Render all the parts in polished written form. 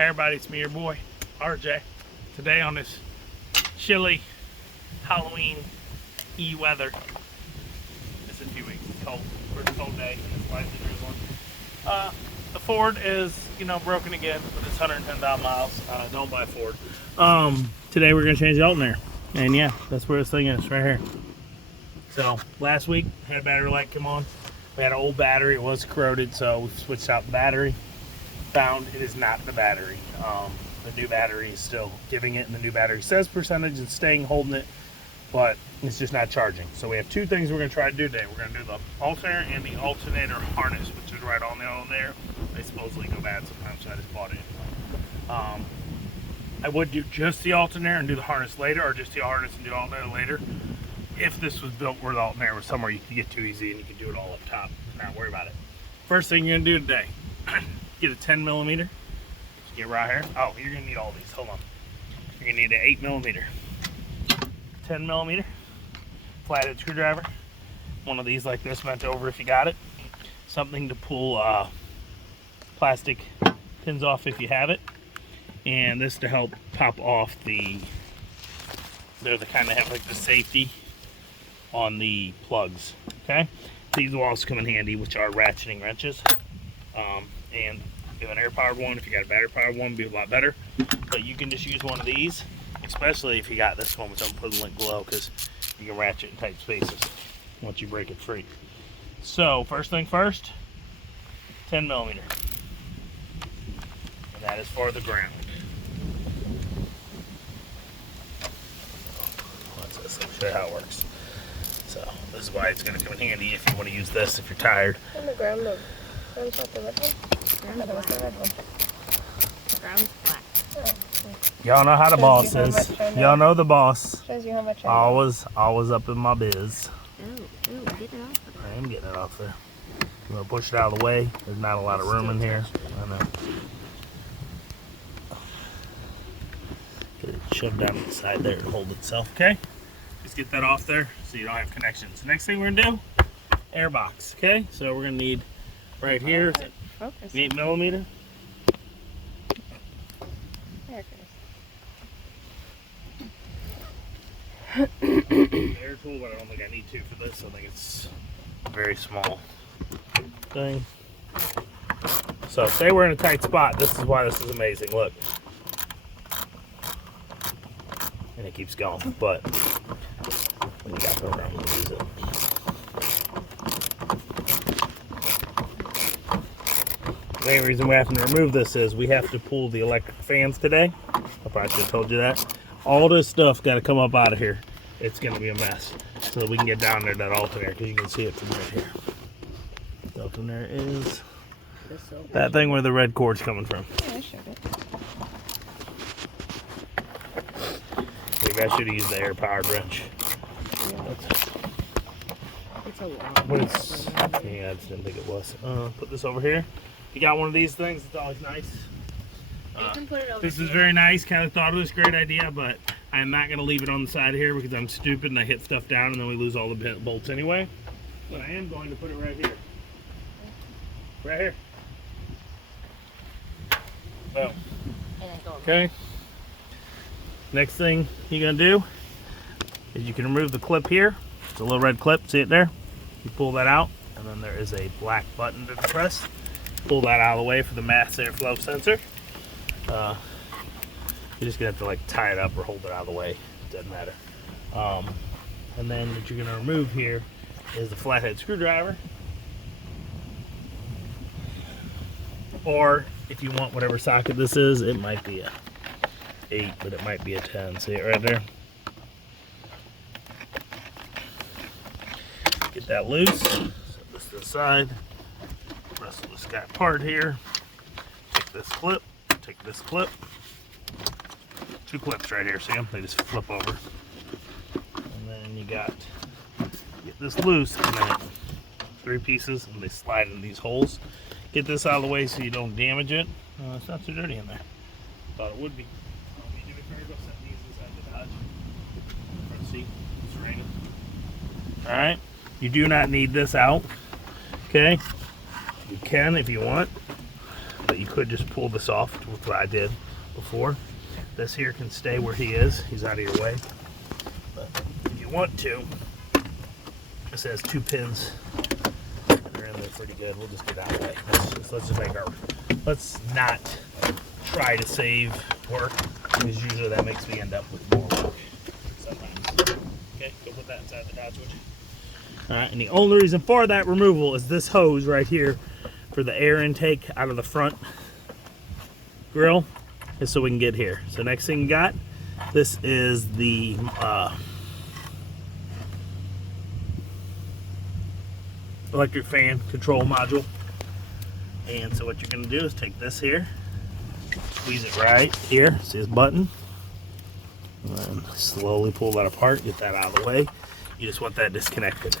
Hey everybody, it's me, your boy, RJ. Today on this chilly Halloween-y weather. It's a few weeks, it's cold, pretty cold day, and it's light to drizzling. The Ford is, broken again with its 110,000 miles. Don't buy a Ford. Today we're gonna change the alternator. And yeah, that's where this thing is, right here. So, last week, had a battery light come on. We had an old battery, it was corroded, so we switched out the battery. Found it is not the battery. The new battery is still giving it, and the new battery says percentage and staying holding it, but it's just not charging. So we have two things we're going to try to do today. We're going to do the alternator and the alternator harness, which is right on the alternator. They supposedly go bad sometimes, so I just bought it anyway. I would do just the alternator and do the harness later, or just the harness and do the alternator later, if this was built where the alternator was somewhere you could get too easy and you could do it all up top. Not worry about it. First thing you're going to do today, get a 10 millimeter. Get right here. Oh, you're gonna need all these. Hold on. You're gonna need an 8 millimeter, 10 millimeter flathead screwdriver. One of these like this bent over if you got it. Something to pull plastic pins off if you have it, and this to help pop off they're the kind that have like the safety on the plugs. Okay. These will also come in handy, which are ratcheting wrenches. And if you have an air-powered one, if you got a battery-powered one, it'd be a lot better. But you can just use one of these, especially if you got this one, which I'm putting the link below, because you can ratchet in tight spaces once you break it free. So, first thing first, 10 millimeter. And that is for the ground. Watch this, let me show you how it works. So, this is why it's going to come in handy if you want to use this if you're tired. On the ground, the ground's not the red one? Ground's the red one. The ground's black. Oh. Y'all know how the boss is. Y'all know the boss. Shows you how much always up in my biz. Ooh, get it off of there. I am getting it off there. I'm going to push it out of the way. There's not a lot of room in here. I know. Get it shoved down to the side there and hold itself, okay? Just get that off there so you don't have connections. The next thing we're going to do, air box, okay? So we're going to need right here, 8 millimeter. There it goes. Air tool, but I don't think I need to for this. I think it's a very small thing. So say we're in a tight spot. This is why this is amazing. Look. And it keeps going, but when you got the program, we'll use it. The main reason we have to remove this is we have to pull the electric fans today. I probably should have told you that. All this stuff got to come up out of here. It's going to be a mess. So that we can get down there to that alternator, because you can see it from right here. The alternator is that thing where the red cord's coming from. Yeah, I showed it. Maybe I should have used the air-powered wrench. Yeah. It's a lot. Yeah, I just didn't think it was. Put this over here. You got one of these things, it's always nice. You can put it over this here. is very nice. Kind of thought of this great idea, but I'm not going to leave it on the side here because I'm stupid and I hit stuff down and then we lose all the bolts anyway. But I am going to put it right here. Right here. Boom. And then go over. Okay. Next thing you're going to do is you can remove the clip here. It's a little red clip. See it there? You pull that out, and then there is a black button to press. Pull that out of the way for the mass airflow sensor. You're just gonna have to like tie it up or hold it out of the way. It doesn't matter. And then what you're gonna remove here is the flathead screwdriver. Or if you want whatever socket this is, it might be a 8, but it might be a 10. See it right there? Get that loose. Set this to the side. Wrestle this guy apart here. Take this clip. Take this clip. 2 clips right here. See them? They just flip over. And then you get this loose, and then 3 pieces, and they slide in these holes. Get this out of the way so you don't damage it. It's not too dirty in there. Thought it would be. Alright, you do not need this out. Okay, you can if you want. but you could just pull this off with what I did before. This here can stay where he is. He's out of your way. But if you want to, this has 2 pins. They're in there pretty good. We'll just get out of the way. Let's not try to save work, because usually that makes me end up with more work sometimes. Okay, go put that inside the dodge switch. Alright, and the only reason for that removal is this hose right here for the air intake out of the front grill, is so we can get here. So next thing you got, this is the electric fan control module. And so what you're going to do is take this here, squeeze it right here, see this button, and then slowly pull that apart, get that out of the way. You just want that disconnected.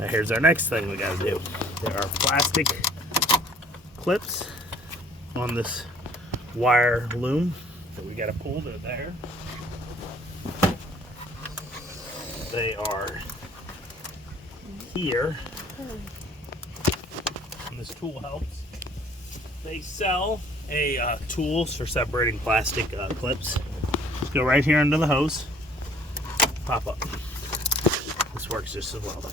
Now here's our next thing we got to do. There are plastic clips on this wire loom that we got to pull. They're there. They are here. And this tool helps. They sell tools for separating plastic clips. Just go right here under the hose, pop up. This works just as well though.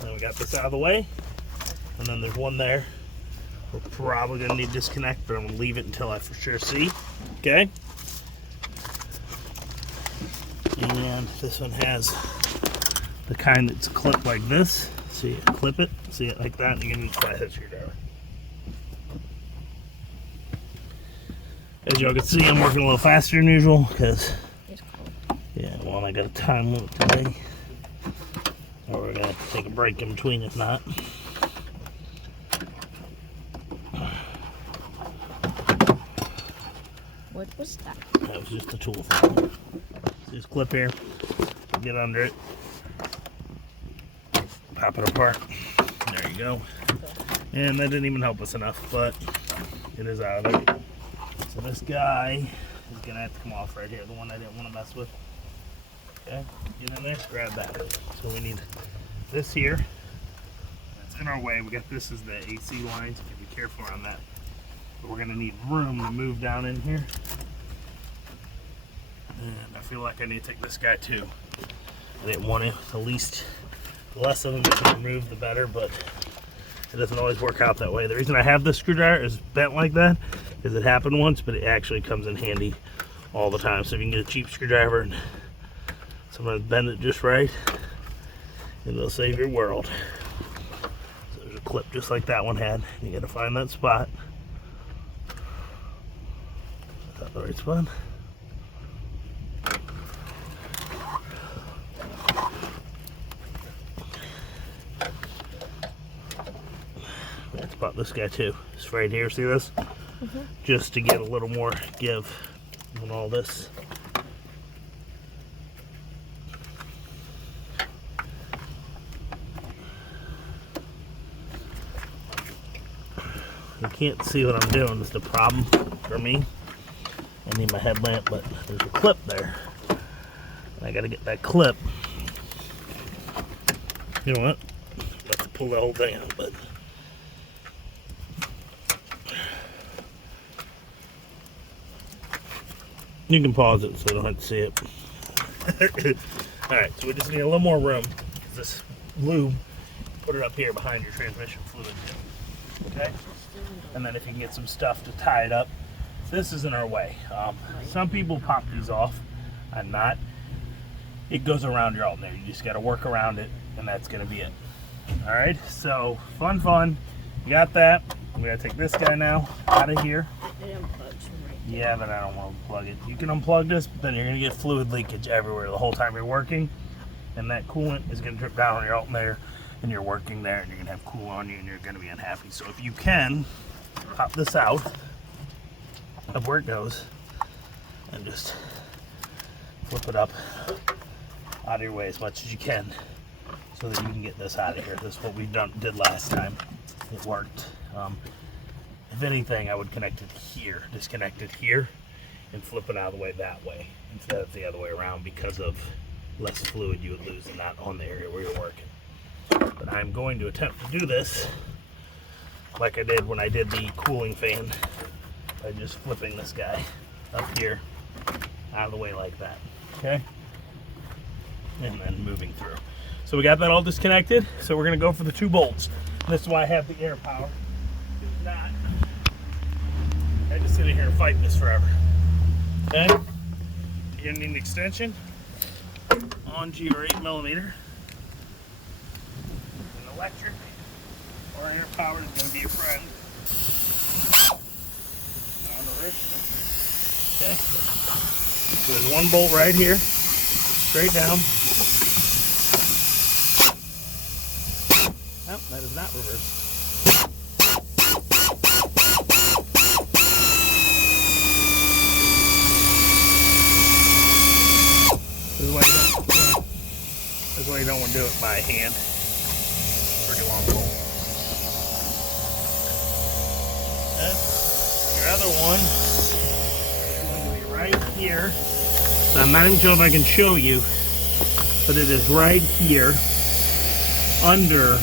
Then we got this out of the way, and then there's one there. We're probably gonna need to disconnect, but I'm gonna leave it until I for sure see. Okay. And this one has the kind that's clipped like this. See it, clip it, see it like that, and you're gonna need to flathead screwdriver. As y'all can see, I'm working a little faster than usual because, yeah, well, I got a time limit today, or we're gonna have to take a break in between if not. What was that? That was just a tool thing. See this clip here? Get under it. Pop it apart. There you go. And that didn't even help us enough, but it is out of there. So this guy is gonna have to come off right here, the one I didn't want to mess with. Okay, get in there, grab that. So we need this here. That's in our way. We got this as the AC line, so be careful around that. But we're gonna need room to move down in here. And I feel like I need to take this guy too. I didn't want to, the less of them that can remove, the better, but it doesn't always work out that way. The reason I have this screwdriver is bent like that is it happened once, but it actually comes in handy all the time. So if you can get a cheap screwdriver and sometimes bend it just right, it'll save your world. So there's a clip just like that one had. You gotta find that spot. Is that the right spot? That's about this guy too. It's right here, see this? Just to get a little more give on all this. You can't see what I'm doing, it's the problem for me. I need my headlamp, but there's a clip there. And I gotta get that clip. You know what? I'm about to pull the whole thing out, but you can pause it so I don't have to see it. Alright, so we just need a little more room. This lube, put it up here behind your transmission fluid. Okay? And then if you can get some stuff to tie it up. This is in our way. Some people pop these off. I'm not. It goes around your alternator. You just got to work around it, and that's going to be it. Alright, so fun. You got that. We got to take this guy now out of here. Yeah, but I don't want to plug it. You can unplug this, but then you're going to get fluid leakage everywhere the whole time you're working. And that coolant is going to drip down on your alternator, and you're working there, and you're going to have coolant on you, and you're going to be unhappy. So if you can, pop this out of where it goes, and just flip it up out of your way as much as you can, so that you can get this out of here. This is what we did last time. It worked. If anything, I would connect it here, disconnect it here, and flip it out of the way that way instead of the other way around, because of less fluid you would lose and not on the area where you're working. But I'm going to attempt to do this like I did when I did the cooling fan, by just flipping this guy up here out of the way like that. Okay? And then moving through. So we got that all disconnected. So we're gonna go for the 2 bolts. And this is why I have the air power. If not, I had to sit in here and fight this forever. Okay? You're gonna need an extension onto your 8mm. An electric or air power is gonna be your friend. On the wrist. Okay. So there's 1 bolt right here, straight down. Nope, that is not reversed. This is why you don't want to do it by hand. Pretty long pole. Okay. Your other one is going to be right here. I'm not even sure if I can show you, but it is right here under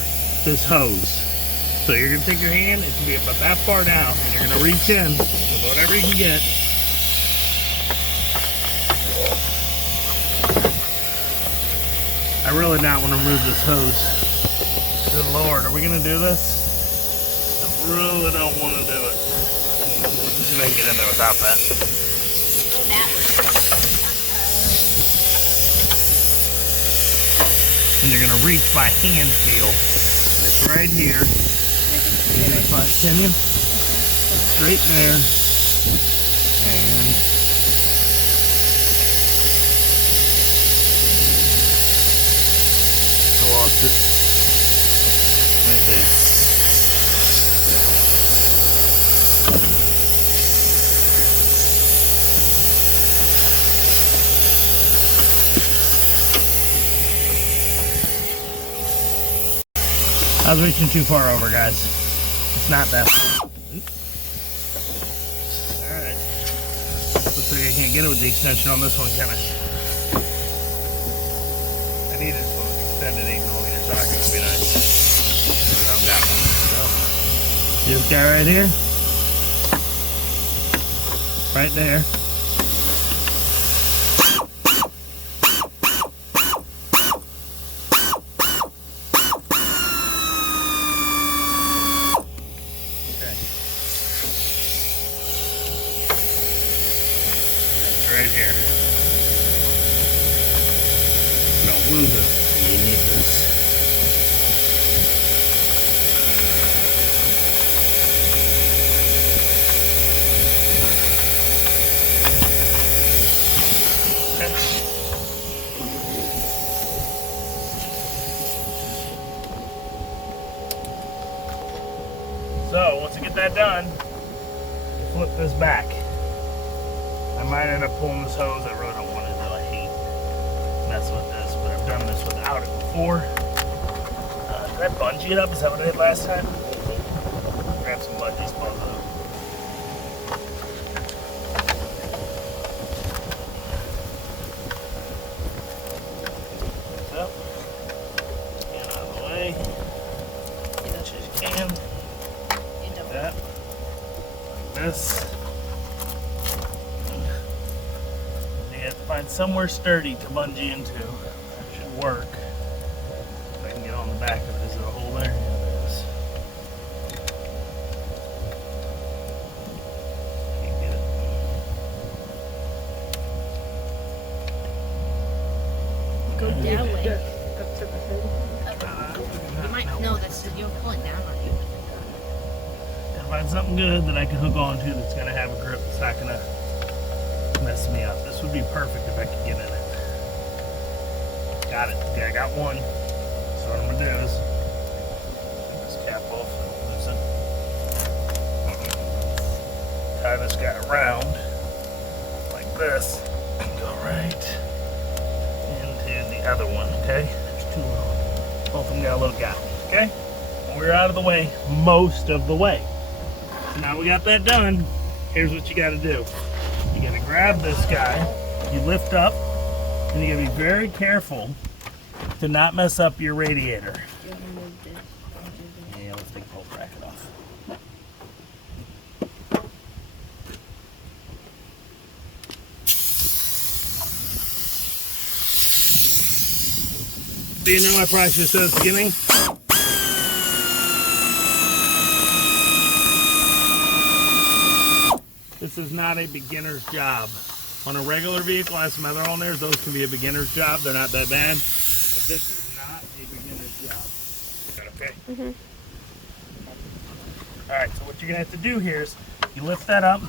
this hose. So you're going to take your hand, it can be about that far down, and you're going to reach in with whatever you can get. I really not want to remove this hose. Good Lord, are we going to do this? I really don't want to do it. Let's see if I can get in there without that. And you're going to reach by hand feel. It's right here. Can you? Straight there. And I lost it. Right there. I was reaching too far over, guys. It's not that far. Alright. Looks like I can't get it with the extension on this one, can I? I need it for an extended 8mm socket, would be nice. But I don't got one. So, see this guy right here? Right there. Right here. Don't lose it. You need this. Okay. So once I get that done, flip this back. I might end up pulling this hose. I really don't want to do. I hate messing with this, but I've done this without it before. Did I bungee it up? Is that what I did last time? Grab some bungees, both of them. So, get out of the way. As much as you can. Like that. Like this. Find somewhere sturdy to bungee into. That should work. If I can get on the back of it. Is there a hole there? Yeah, there is. Can't get it. Go down way. Up to the hood. You might know that's you're pulling down on you. Gotta find something good that I can hook onto that's gonna have a grip that's not gonna mess me up. This would be perfect if I could get in it. Got it. Okay, I got one. So what I'm gonna do is take this cap off and loosen. Tie this guy around like this and go right into the other one. Okay? There's two of them. Both of them got a little gap. Okay? And we're out of the way most of the way. So now we got that done. Here's what you got to do. You gotta grab this guy, you lift up, and you gotta be very careful to not mess up your radiator. Yeah, let's take the whole bracket off. so you know, I probably should have said at the beginning. This is not a beginner's job. On a regular vehicle, I have some other alternators, those can be a beginner's job. They're not that bad. But this is not a beginner's job. Is that okay? Mm-hmm. Alright, so what you're going to have to do here is you lift that up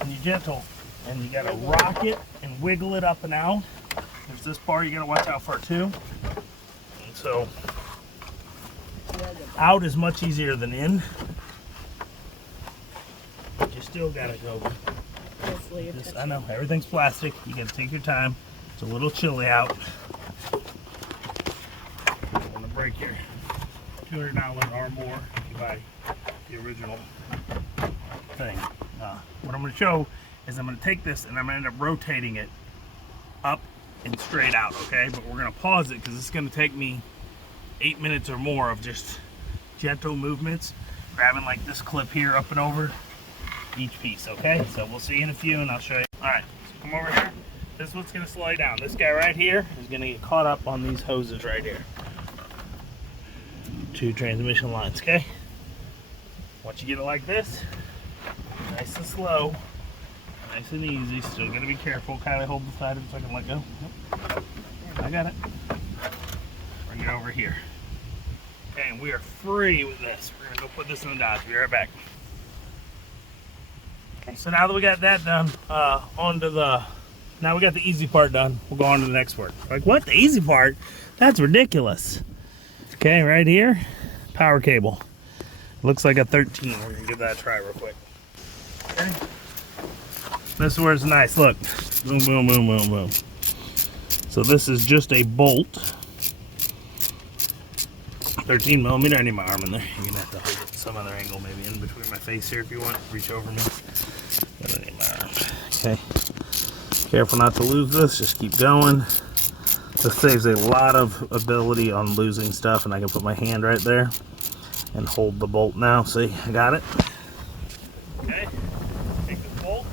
and you gentle. And you got to rock it and wiggle it up and out. There's this bar you got to watch out for too. And so, out is much easier than in. But you still got to go. I know, everything's plastic. You got to take your time. It's a little chilly out. I'm going to break your $200 or more if you buy the original thing. What I'm going to show is I'm going to take this and I'm going to end up rotating it up and straight out, okay? But we're going to pause it because it's going to take me 8 minutes or more of just gentle movements, grabbing like this clip here up and over each piece, okay? So we'll see you in a few and I'll show you. All right, so come over here. This is what's going to slow you down. This guy right here is going to get caught up on these hoses right here. 2 transmission lines, okay? Once you get it like this, nice and slow, nice and easy, still got to be careful, kind of hold the side of it so I can let go. Yep. I got it. Bring it over here. Okay, and we are free with this. We're going to go put this in the Dodge. Be right back. Okay. So now that we got that done, now we got the easy part done, we'll go on to the next part. Like, what? The easy part? That's ridiculous. Okay, right here, power cable. Looks like a 13. We're going to give that a try real quick. Okay. This is where it's nice. Look. Boom, boom, boom, boom, boom. So this is just a bolt. 13 millimeter. I need my arm in there. You're going to have to hold it some other angle, maybe in between my face here if you want. Reach over me. But I need my arm. Okay. Careful not to lose this. Just keep going. This saves a lot of ability on losing stuff, and I can put my hand right there and hold the bolt now. See, I got it. Okay. Take this bolt.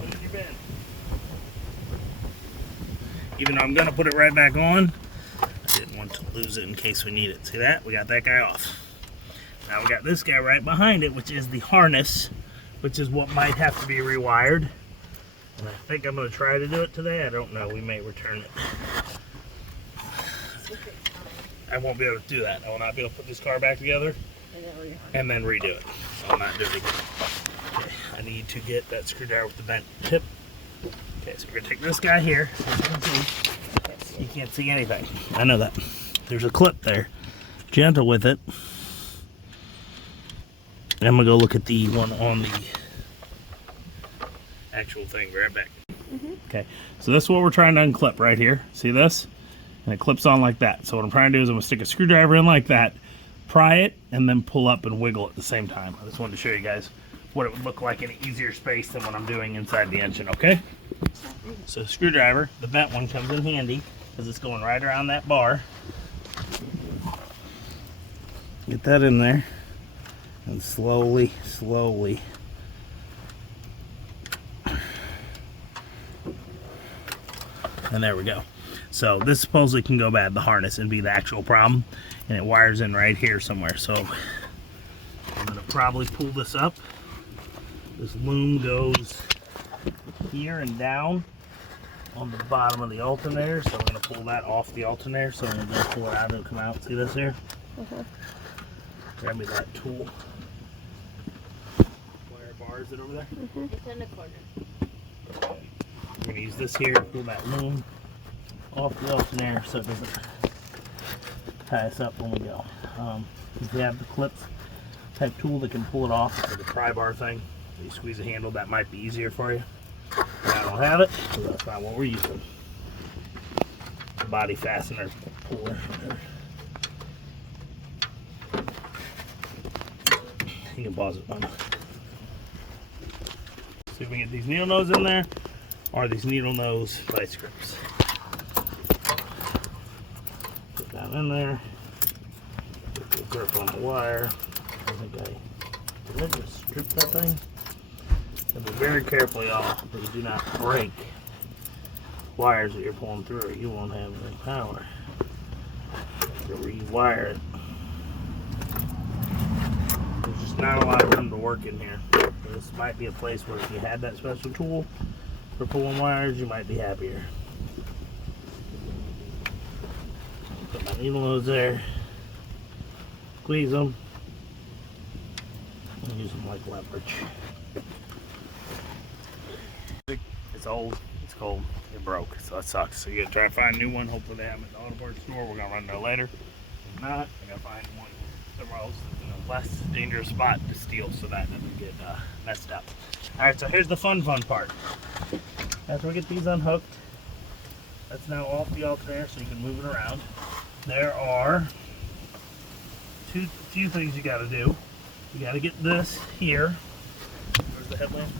Put it in your bin. Even though I'm going to put it right back on, I didn't want to lose it in case we need it. See that? We got that guy off. Now we got this guy right behind it, which is the harness, which is what might have to be rewired. And I think I'm going to try to do it today. I don't know. We may return it. I won't be able to do that. I will not be able to put this car back together and then redo it. So I'm not doing it again. Okay, I need to get that screwdriver with the bent tip. Okay, so we're going to take this guy here. As you can see, you can't see anything. I know that. There's a clip there. Gentle with it. I'm going to go look at the one on the actual thing. Be right back. Okay, so this is what we're trying to unclip right here. See this? And it clips on like that. So what I'm trying to do is I'm going to stick a screwdriver in like that, pry it, and then pull up and wiggle at the same time. I just wanted to show you guys what it would look like in an easier space than what I'm doing inside the engine, okay? So screwdriver, the bent one, comes in handy because it's going right around that bar. Get that in there. And slowly, slowly. And there we go. So this supposedly can go bad, the harness, and be the actual problem. And it wires in right here somewhere. So I'm going to probably pull this up. This loom goes here and down on the bottom of the alternator. So I'm going to pull that off the alternator. So I'm going to pull it out and it'll come out. See this here? Grab me that tool. Wire bar, is it over there? It's in the corner. Okay. I'm going to use this here to pull that loom off the alternator so it doesn't tie us up when we go. If you have the clips type tool that can pull it off, or the pry bar thing, you squeeze a handle, that might be easier for you. I don't have it, so that's not what we're using. The body fastener puller. You can pause it. See if we can get these needle nose in there, or these needle nose vice grips. Put that in there. Get the grip on the wire. I think did I just strip that thing? So be very careful, y'all, that you do not break wires that you're pulling through. You won't have any power. to rewire it. There's just not a lot of room to work in here. This might be a place where if you had that special tool for pulling wires, you might be happier. Put my needle nose there, squeeze them, and use them like leverage. It's old, it's cold, it broke, so that sucks. So you gotta try to find a new one. Hopefully they have them at the auto parts store. We're gonna run there later. If not, I gotta find one somewhere else in a less dangerous spot to steal so that doesn't get messed up. Alright, so here's the fun part. After we get these unhooked, that's now off the alternator so you can move it around. There are few things you gotta do. You gotta get this here. Where's the headlamp?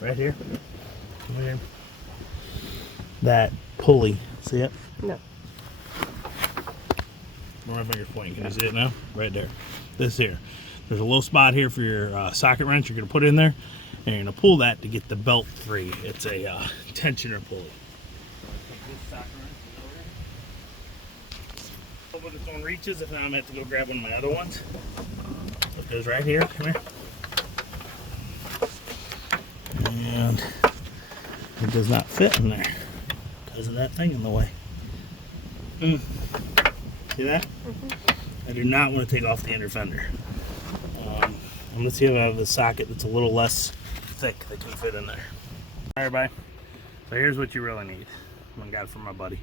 Right here. Come here. That pulley. See it? No. Where my finger's pointing. Can you see it now? Right there. This here. There's a little spot here for your socket wrench you're going to put in there. And you're going to pull that to get the belt free. It's a tensioner pulley. Hopefully this one reaches. If not, I'm going to have to go grab one of my other ones. So it goes right here. Come here. And it does not fit in there because of that thing in the way. See that? I do not want to take off the inner fender. I'm going to see if I have the socket that's a little less thick that can fit in there. Alright, everybody. So here's what you really need. I got it from my buddy.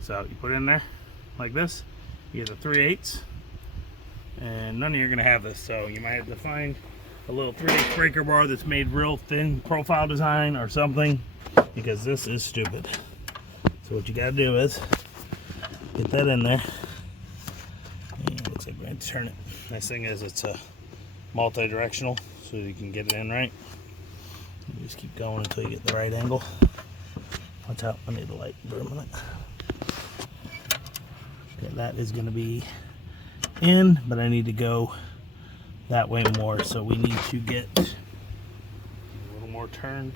So you put it in there like this. You get a 3/8, and none of you are going to have this. So you might have to find a little 3/8 breaker bar that's made real thin profile design or something, because this is stupid. So what you got to do is get that in there. And it looks like we're going to turn it. Nice thing is it's a multi-directional, so you can get it in right. You just keep going until you get the right angle. Watch out, I need the light for a minute. Okay, that is going to be in, but I need to go that way more, so we need to get a little more turned,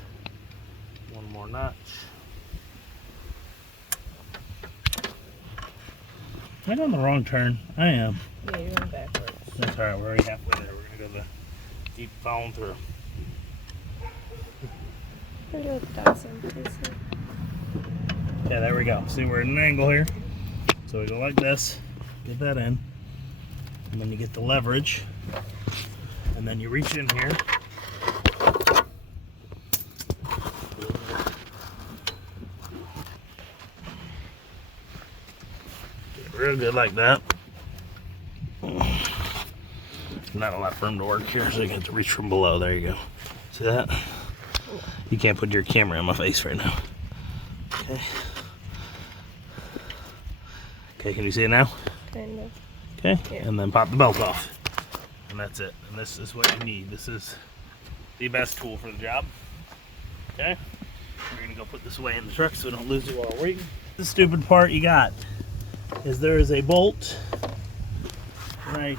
one more notch. Am I going the wrong turn? I am. Yeah, you're going backwards. That's alright, we're already halfway there. We're going to go the deep following through. Yeah, there we go. See, we're at an angle here. So we go like this, get that in, and then you get the leverage, and then you reach in here. Get it real good like that. Not a lot of room to work here, so you have to reach from below. There you go. See that? You can't put your camera in my face right now. Okay. Okay, can you see it now? Kind of. Okay, Yeah. and then pop the belt off. And that's it. And this is what you need. This is the best tool for the job. Okay? We're gonna go put this away in the truck so we don't lose it while we're waiting. The stupid part you got is there is a bolt right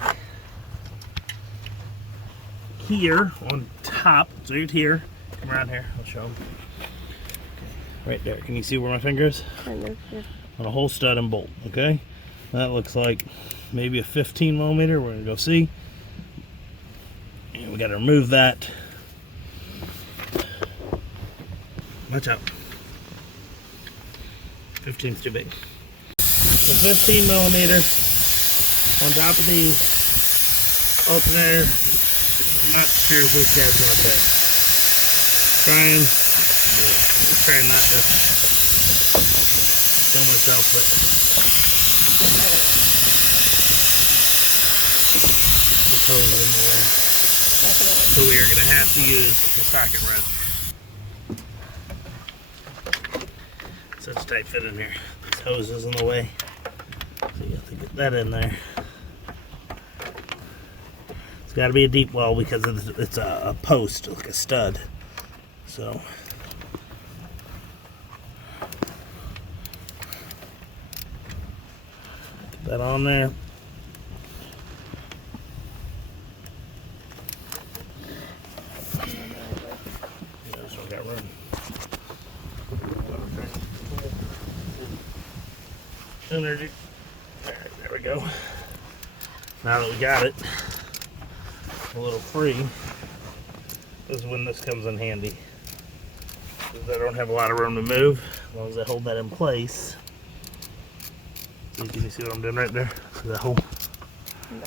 here on top. So you're here. Come around here. I'll show them. Okay. Right there. Can you see where my finger is? Kind of, yeah. On a whole stud and bolt. Okay. That looks like maybe a 15 millimeter. We're gonna go see. And we got to remove that. Watch out. 15's too big. So 15 millimeter on top of the alternator. I'm not sure if this guy's gonna fit. Trying. Yeah, I'm trying not to kill myself, but the hose in the way. So we are gonna have to use the socket wrench. Such tight fit in here. This hose is in the way. So you have to get that in there. It's got to be a deep well because it's a post, like a stud. So get that on there. energy. Alright, there we go. Now that we got it a little free, is when this comes in handy. Because I don't have a lot of room to move, as long as I hold that in place. So can you see what I'm doing right there? See that hole? No.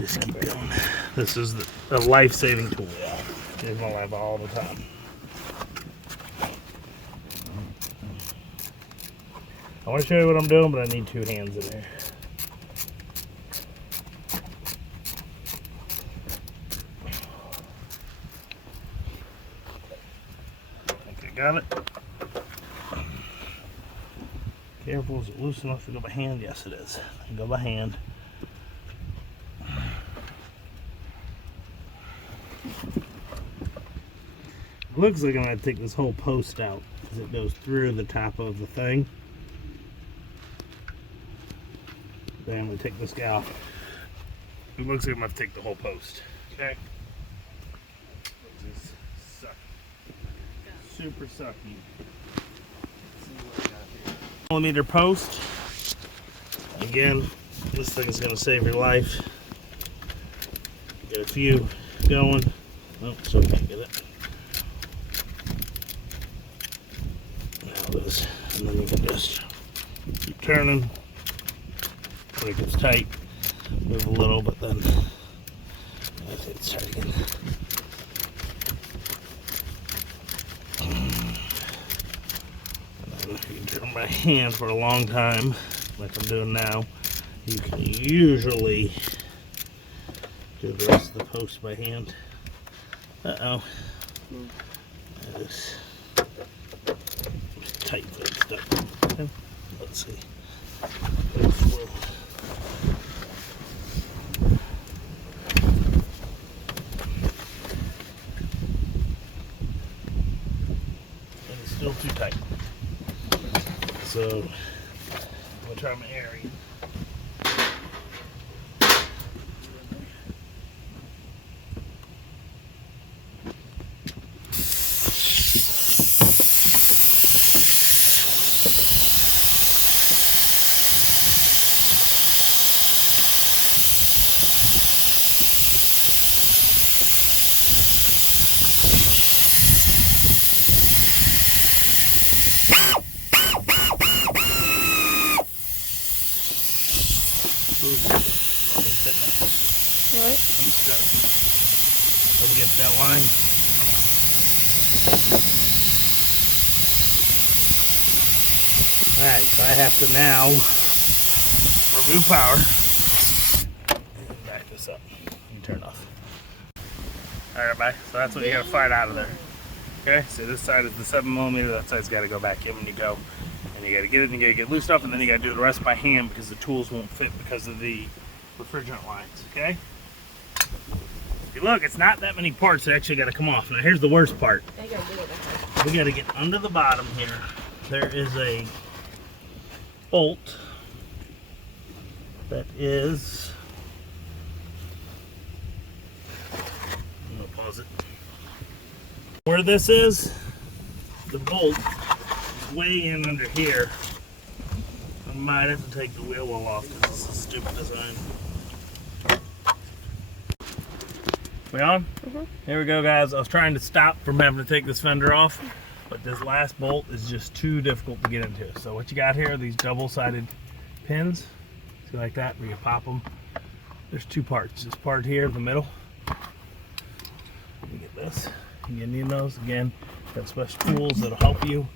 Just keep going. This is a life-saving tool. Saves my life all the time. I want to show you what I'm doing, but I need 2 hands in there. Okay, got it. Careful, is it loose enough to go by hand? Yes, it is. Go by hand. Looks like I'm going to take this whole post out because it goes through the top of the thing. Then I'm going to take this guy off. It looks like I'm going to take the whole post. Okay? This is sucky. Super sucky. Let's see what I got here. Millimeter post. Again, this thing is going to save your life. Get a few going. Oh, still can't get it. Now this, and then you can just keep turning. When it gets tight, move a little, but then I think it's tight again. And then if you can turn by hand for a long time, like I'm doing now, you can usually do the rest of the post by hand. Uh-oh. That is tight fit stuff. Okay. Let's see. And it's still too tight. So I'm gonna try my airing. What? I'm stuck. Over against that line. Alright, so I have to now remove power and back this up and turn it off. Alright, bye. So that's what you gotta find out of there. Okay, so this side is the 7mm, that side's gotta go back in when you go. And you gotta get it and you gotta get loose enough, and then you gotta do the rest by hand because the tools won't fit because of the refrigerant lines, okay? If you look, it's not that many parts that actually gotta come off. Now here's the worst part. We gotta get under the bottom here. There is a bolt that is, I'm gonna pause it. Where this is, the bolt is way in under here. I might have to take the wheel well off because it's a stupid design. We on? Mm-hmm. Here we go, guys. I was trying to stop from having to take this fender off, but this last bolt is just too difficult to get into. So what you got here are these double-sided pins. See, like that, where you pop them. There's 2 parts. This part here in the middle. You get this. You need those. Again, got special tools that'll help you,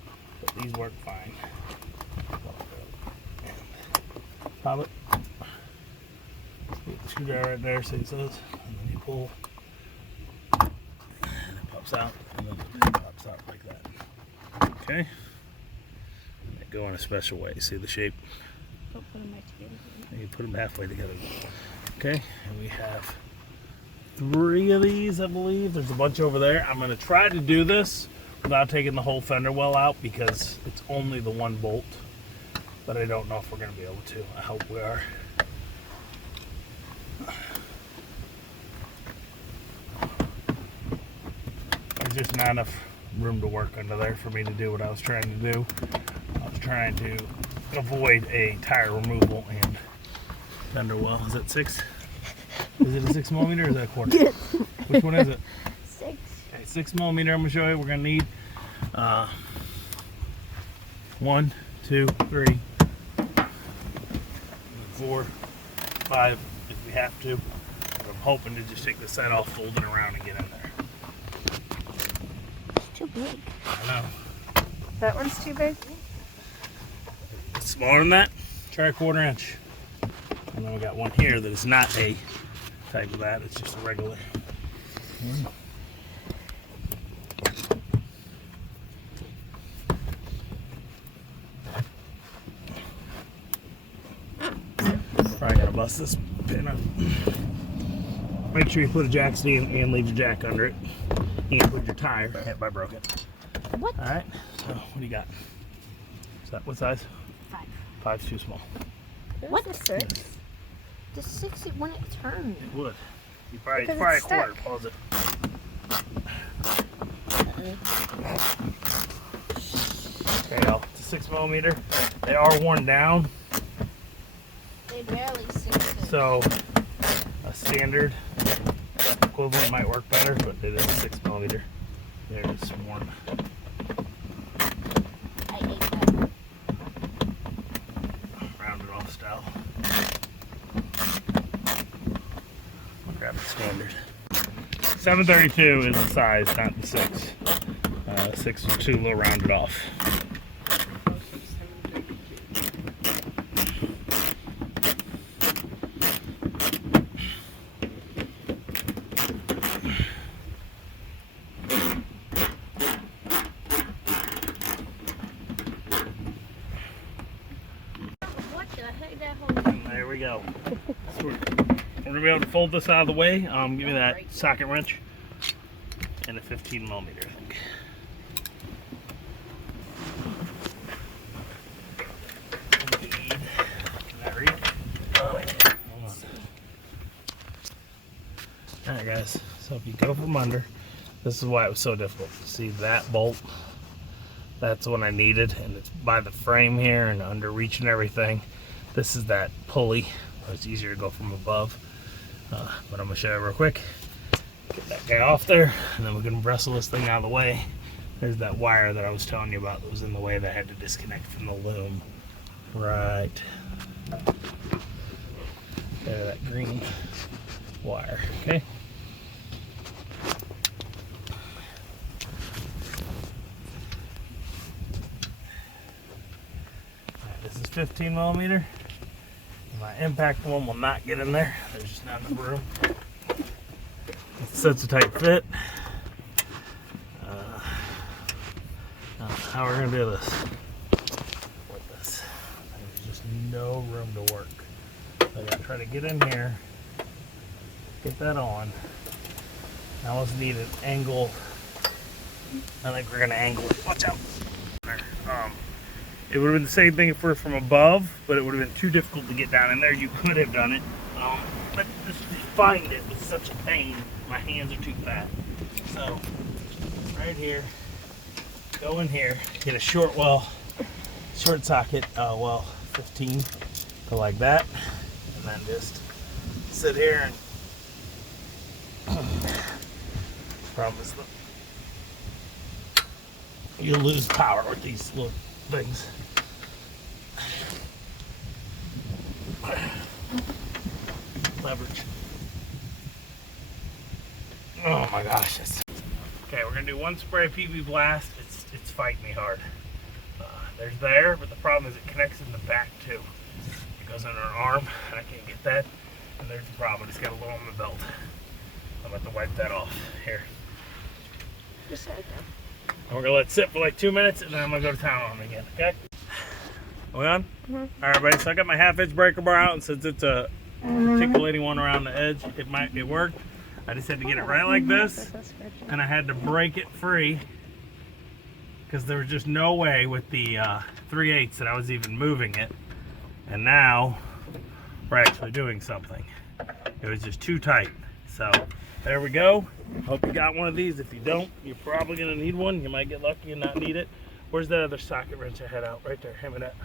but these work fine. Pop it. Get the screwdriver right there, so it says, and then you pull. And it pops out, and then it pops out like that. Okay? And they go in a special way. See the shape? Don't put them right together. And you put them halfway together. Okay? And we have 3 of these, I believe. There's a bunch over there. I'm going to try to do this without taking the whole fender well out because it's only the 1 bolt. But I don't know if we're going to be able to. I hope we are. There's just not enough room to work under there for me to do what I was trying to do. I was trying to avoid a tire removal and fender well. Is that 6? Is it a 6 millimeter or is that a quarter? Which one is it? 6. Okay, 6 millimeter. I'm gonna show you. We're gonna need 1, 2, 3, 4, 5 if we have to. But I'm hoping to just take the set off, fold it around, and get in there. It's too big. I know. That one's too big? It's smaller than that. Try a 1/4 inch. And then we got one here that is not a type of that. It's just a regular. Probably gotta bust this pin up. Make sure you put a jack stand and leave your jack under it. And put your tire if I broke it. What? Alright, so what do you got? Is that what size? 5. 5's too small. What? The 6? The 6 when it turned. It would. You probably, Because probably a it's quarter. stuck. Pause it. Okay, y'all. It's a 6 millimeter. They are worn down, They barely sink it. so a standard equivalent might work better, but it is a 6 millimeter. There it's worn. I ate that. Rounded off style. I'll grab the standard. 732 is the size, not the 6. 6 was too low rounded off. What the heck that whole There we go. So we're gonna be able to fold this out of the way. Give me that socket wrench and a 15 millimeter, I think. Can I read? Oh, yeah. Hold on. All right, guys. So if you go from under, this is why it was so difficult. See that bolt? That's the one I needed, and it's by the frame here and under reach and everything. This is that pulley. It's easier to go from above, but I'm gonna show you real quick. Get that guy off there, and then we can wrestle this thing out of the way. There's that wire that I was telling you about that was in the way that I had to disconnect from the loom. Right there, that green wire. Okay. This is 15 millimeter. My impact one will not get in there. There's just not enough room. It's such a tight fit. How we're gonna do this with this? There's just no room to work. So I gotta try to get in here, get that on. Now let's need an angle. I think we're gonna angle it. Watch out. It would have been the same thing if we're from above, but it would have been too difficult to get down in there. You could have done it, but just to find it was such a pain. My hands are too fat. So, right here, go in here, get a short socket, 15, go like that, and then just sit here and promise them you'll lose power with these little things. Leverage. Oh my gosh. Okay, we're gonna do one spray PV blast. It's fighting me hard. There's there, but the problem is it connects in the back too. It goes under an arm, and I can't get that. And there's the problem. It's got a little on the belt. I'm about to wipe that off. Here. Just like that. And we're gonna let it sit for like 2 minutes, and then I'm gonna go to town on it again. Okay? Are we on? Mm-hmm. All right, buddy. So I got my 1/2 breaker bar out, and since it's a articulating one around the edge, it worked. I just had to get it right like this, and I had to break it free because there was just no way with the 3/8 that I was even moving it. And now we're actually doing something. It was just too tight. So there we go. Hope you got one of these. If you don't, you're probably gonna need one. You might get lucky and not need it. Where's that other socket wrench I had out? Right there. Hand me that.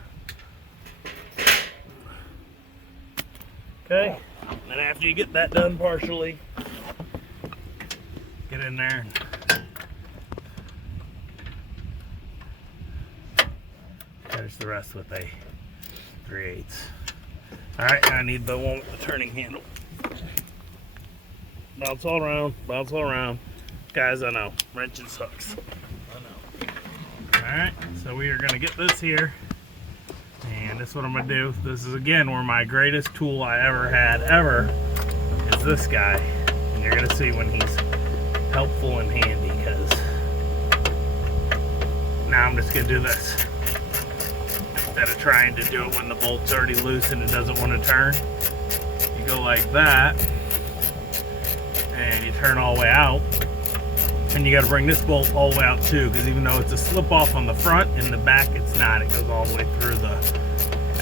Okay, and after you get that done partially, get in there and finish the rest with a 3/8. Alright, now I need the one with the turning handle. Bounce all around, bounce all around. Guys, I know, wrenching sucks. I know. Alright, so we are going to get this here. And this is what I'm going to do. This is, again, where my greatest tool I ever had, is this guy. And you're going to see when he's helpful and handy, because now I'm just going to do this. Instead of trying to do it when the bolt's already loose and it doesn't want to turn, you go like that, and you turn all the way out. And you got to bring this bolt all the way out too, because even though it's a slip off on the front, in the back it's not. It goes all the way through the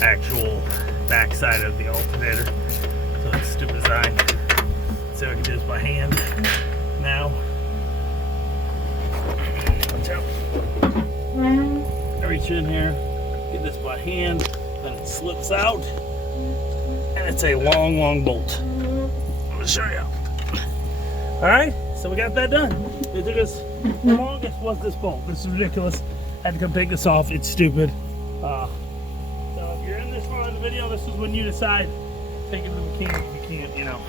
actual back side of the alternator. So it's stupid design. Let's see if I can do this by hand now. Watch out. I reach in here, get this by hand, then it slips out, and it's a long, long bolt. I'm going to show you. Alright, so we got that done. It took us, the longest was this bolt. This is ridiculous. I had to come take this off. It's stupid. So if you're in this part of the video, this is when you decide to take it to the mechanic. You can't, you know,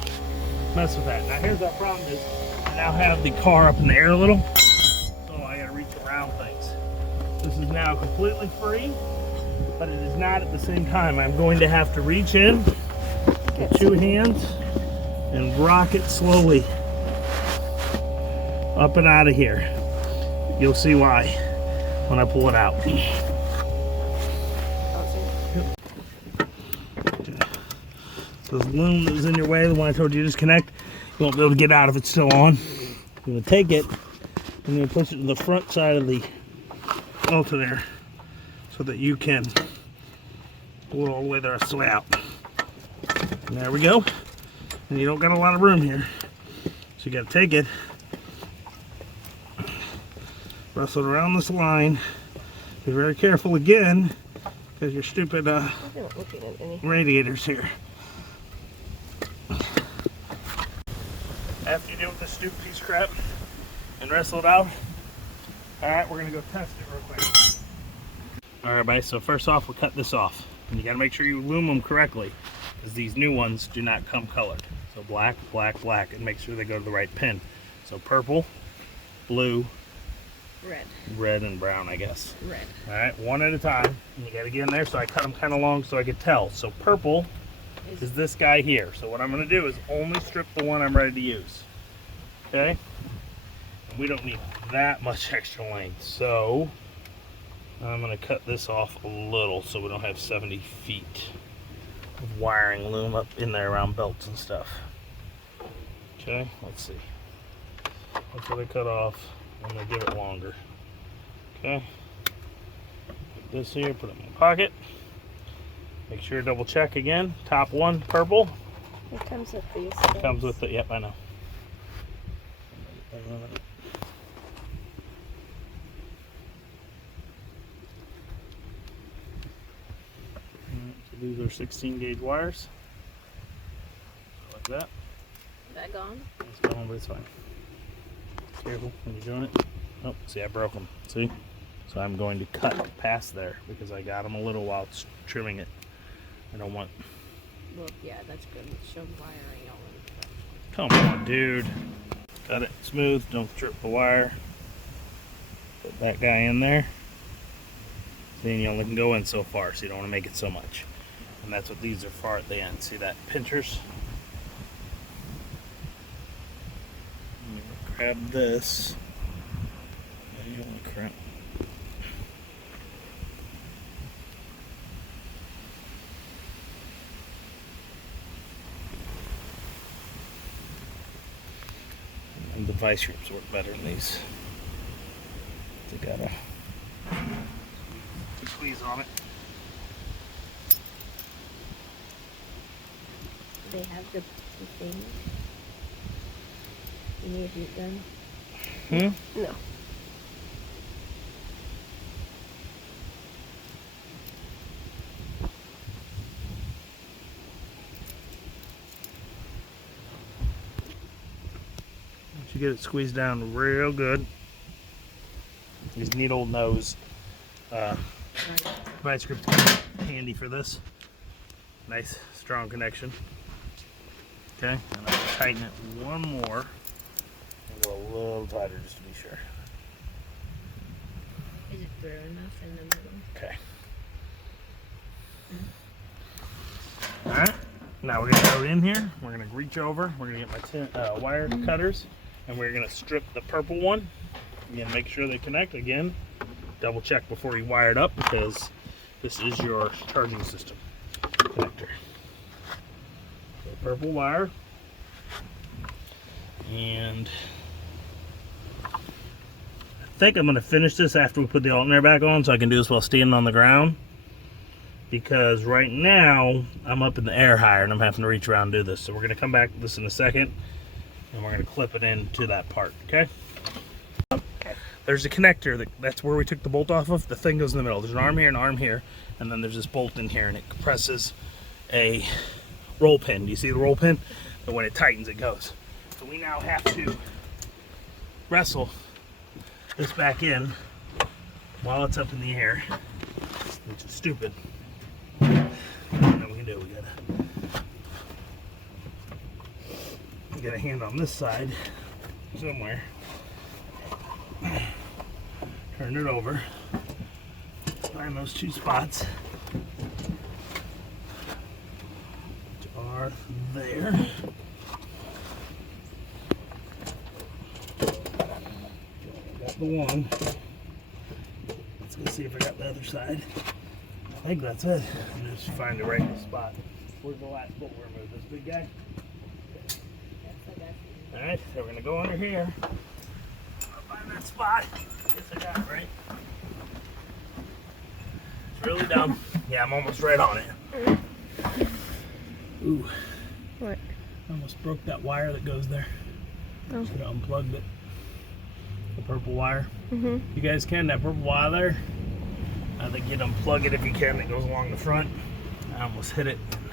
mess with that. Now here's our problem is, I now have the car up in the air a little, so I gotta reach around things. This is now completely free, but it is not at the same time. I'm going to have to reach in with 2 hands and rock it slowly up and out of here. You'll see why when I pull it out. So this loom that was in your way, the one I told you to disconnect, you won't be able to get out if it's still on. You're going to take it and you're going to push it to the front side of the alternator so that you can pull it all the way the rest of the way out. And there we go. And you don't got a lot of room here. So you got to take it, wrestle it around this line. Be very careful again, because your stupid radiators here. After you deal with this stupid piece of crap and wrestle it out, alright, we're going to go test it real quick. Alright, everybody, so first off, we'll cut this off. And you got to make sure you loom them correctly, because these new ones do not come colored. So black, black, black, and make sure they go to the right pin. So purple, blue, red and brown, I guess. Red. Alright, one at a time. And you gotta get in there, so I cut them kind of long so I could tell. So purple is this guy here. So what I'm gonna do is only strip the one I'm ready to use. Okay? And we don't need that much extra length. So I'm gonna cut this off a little so we don't have 70 feet of wiring loom up in there around belts and stuff. Okay, let's see. That's what I cut off. I'm going to give it longer. Okay. Put this here, put it in my pocket. Make sure double check again. Top one, purple. It comes with these. It comes with it, yep, I know. So these are 16 gauge wires. Like that. Is that gone? It's gone, but it's fine. Careful when you're doing it. Oh, see, I broke them. See? So I'm going to cut past there because I got them a little while trimming it. I don't want... Well, yeah, that's good. It shows wiring all over the place. Come on, dude. Cut it smooth. Don't strip the wire. Put that guy in there. See, you only can go in so far, so you don't want to make it so much. And that's what these are for at the end. See that? Pinchers. Grab this. Holy crap. And the vice grips work better than these. They got a squeeze on it. They have the thing. You need a heat gun? No. to get it squeezed down real good. These neat old nose vice grip handy for this. Nice strong connection. Okay, and I'll tighten it one more and go a little tighter just to be sure. Is it through enough in the middle? Okay. Alright, now we're going to go in here. We're going to reach over. We're going to get my wire cutters, and we're going to strip the purple one. Again, make sure they connect. Again, double check before you wire it up because this is your charging system connector. So purple wire. And I think I'm going to finish this after we put the alternator back on so I can do this while standing on the ground. Because right now I'm up in the air higher and I'm having to reach around and do this. So we're going to come back to this in a second and we're going to clip it into that part, okay? There's a connector, that's where we took the bolt off of. The thing goes in the middle. There's an arm here, an arm here, and then there's this bolt in here and it compresses a roll pin. Do you see the roll pin? And when it tightens, it goes. So we now have to wrestle this back in while it's up in the air, which is stupid. What we can do, we got a hand on this side somewhere. Turn it over. Find those two spots, which are there. Got the one. Let's go see if I got the other side. I think that's it. And just find the right spot. Where's the last bolt we're removing? This big guy? Alright, so we're gonna go under here. I'll find that spot. Guess I got it right. It's really dumb. Yeah, I'm almost right on it. Ooh. What? Almost broke that wire that goes there. Oh. Should have unplugged it. The purple wire. Mm-hmm. You guys can, that purple wire there. I think you'd unplug it if you can. It goes along the front. I almost hit it and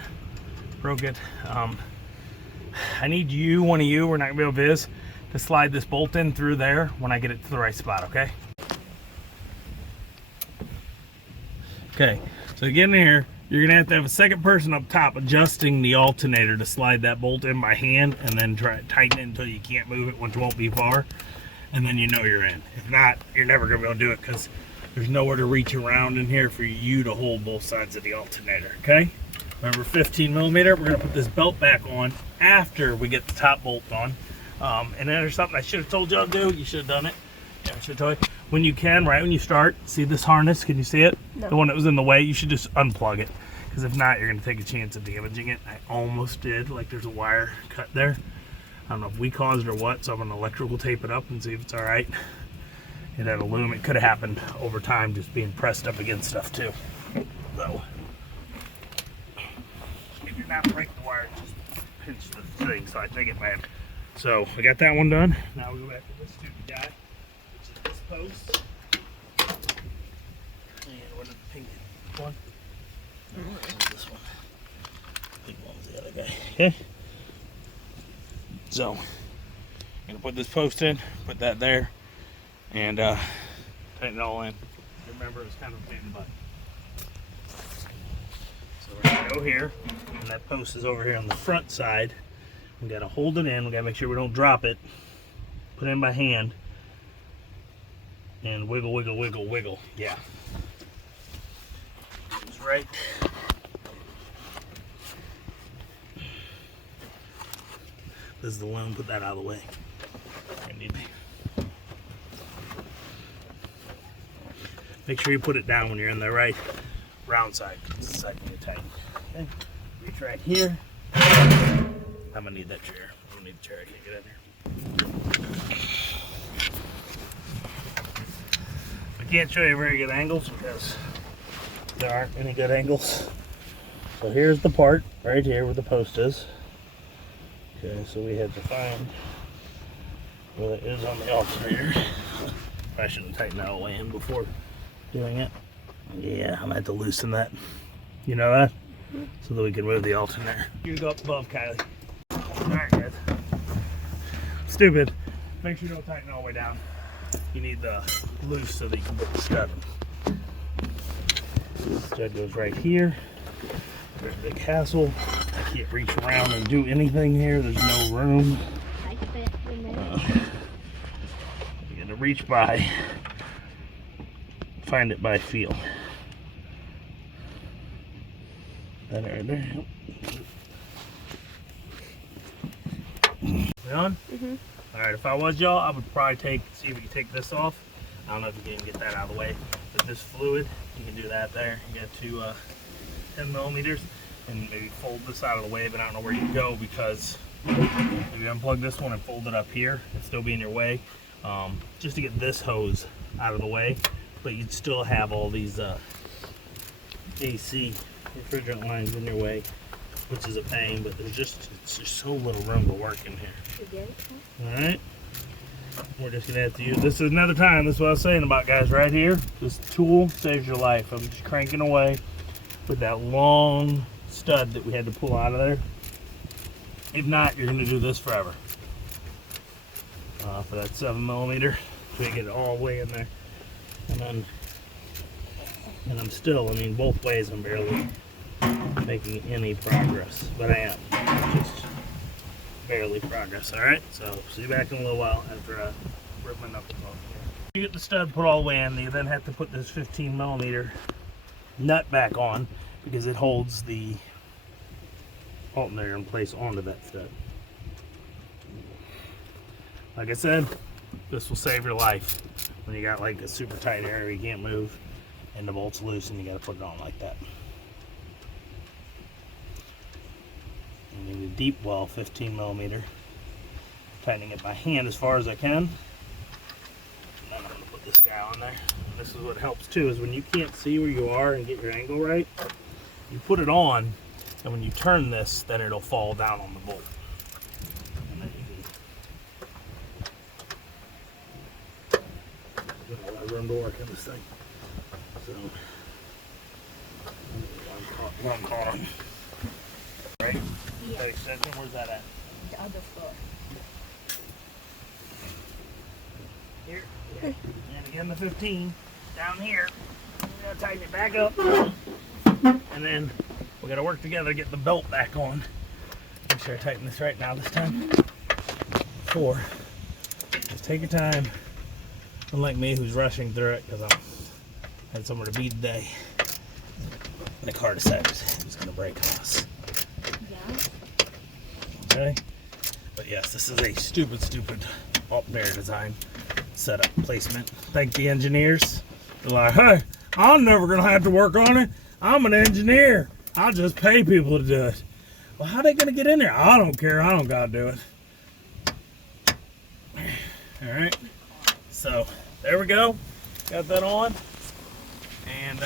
broke it. I need you, one of you, we're not gonna be able to viz, to slide this bolt in through there when I get it to the right spot, okay? Okay, so to get in here, you're gonna have to have a second person up top adjusting the alternator to slide that bolt in by hand and then try to tighten it until you can't move it, which won't be far, and then you know you're in. If not, you're never gonna be able to do it because there's nowhere to reach around in here for you to hold both sides of the alternator, okay? Remember 15 millimeter, we're gonna put this belt back on after we get the top bolt on. And then there's something I should have told y'all to do. You should have done it. Yeah, I should have told you. When you can, right when you start, see this harness? Can you see it? No. The one that was in the way, you should just unplug it. Because if not, you're gonna take a chance of damaging it. I almost did, like there's a wire cut there. I don't know if we caused it or what, so I'm gonna electrical tape it up and see if it's all right. It had a loom. It could have happened over time just being pressed up against stuff too. So, if you're not breaking the wire, just pinch the thing, so I think it might. So, we got that one done. Now we go back to this stupid guy, which is this post. And what is the pink one? No, this one. Pink one was the other guy. Okay? So, I'm going to put this post in, put that there, and tighten it all in. Remember, it's kind of a pain in the butt. So we're going to go here, and that post is over here on the front side. We got to hold it in. We got to make sure we don't drop it. Put it in by hand, and wiggle, wiggle, wiggle, wiggle. Yeah. It's right. This is the loom. Put that out of the way. Make sure you put it down when you're in the right round side. It's the side when you're tight. Okay. Reach right here. I'm gonna need that chair. I'm gonna need the chair. I can't get in here. I can't show you very good angles because there aren't any good angles. So here's the part right here where the post is. Okay, so we had to find where it is on the alternator. I should have tightened that all the way in before doing it. Yeah, I'm gonna have to loosen that. You know that? So that we can move the alternator. You go up above, Kylie. Alright, guys. Stupid. make sure you don't tighten it all the way down. You need the loose so that you can put the stud in. The stud goes right here. There's a big hassle. I can't reach around and do anything here. There's no room. I fit in there. You gotta reach by, find it by feel. That right there. We on? Mhm. Alright, if I was y'all, I would probably see if we can take this off. I don't know if you can even get that out of the way. But this fluid, you can do that there. You got two 10 millimeters, and maybe fold this out of the way, but I don't know where you go because if you unplug this one and fold it up here, it'd still be in your way. Just to get this hose out of the way, but you'd still have all these AC refrigerant lines in your way, which is a pain, but it's just so little room to work in here. Alright, we're just gonna have to use this is another time. This is what I was saying about, guys, right here. This tool saves your life. I'm just cranking away with that long stud that we had to pull out of there. If not, you're gonna do this forever. For that 7 millimeter, so you get it all the way in there, and I'm still, I mean, both ways I'm barely making any progress, but I am just barely progress. All right, so see you back in a little while after I rip my knuckles off here. You get the stud put all the way in, you then have to put this 15 millimeter nut back on because it holds the alternator in place onto that stud. Like I said, this will save your life when you got like a super tight area you can't move and the bolt's loose and you got to put it on like that. I need a deep well 15 millimeter. Tightening it by hand as far as I can. And then I'm going to put this guy on there. And this is what helps too, is when you can't see where you are and get your angle right, you put it on, and when you turn this, then it'll fall down on the bolt. And then you can get a lot of room to work in this thing. So, one caught on. Right? Yeah. That extension, where's that at? The other foot. Here. And again, the 15 down here. We're gonna tighten it back up. And then we gotta work together to get the belt back on. Make sure I tighten this right now this time. 4. Just take your time. Unlike me, who's rushing through it because I had somewhere to be today. And the car decided it was gonna break on us. Yeah. Okay? But yes, this is a stupid alternator design, setup, placement. Thank the engineers. They're like, hey, I'm never gonna have to work on it. I'm an engineer. I'll just pay people to do it. Well, how are they gonna get in there? I don't care. I don't gotta do it. All right. So there we go. Got that on. And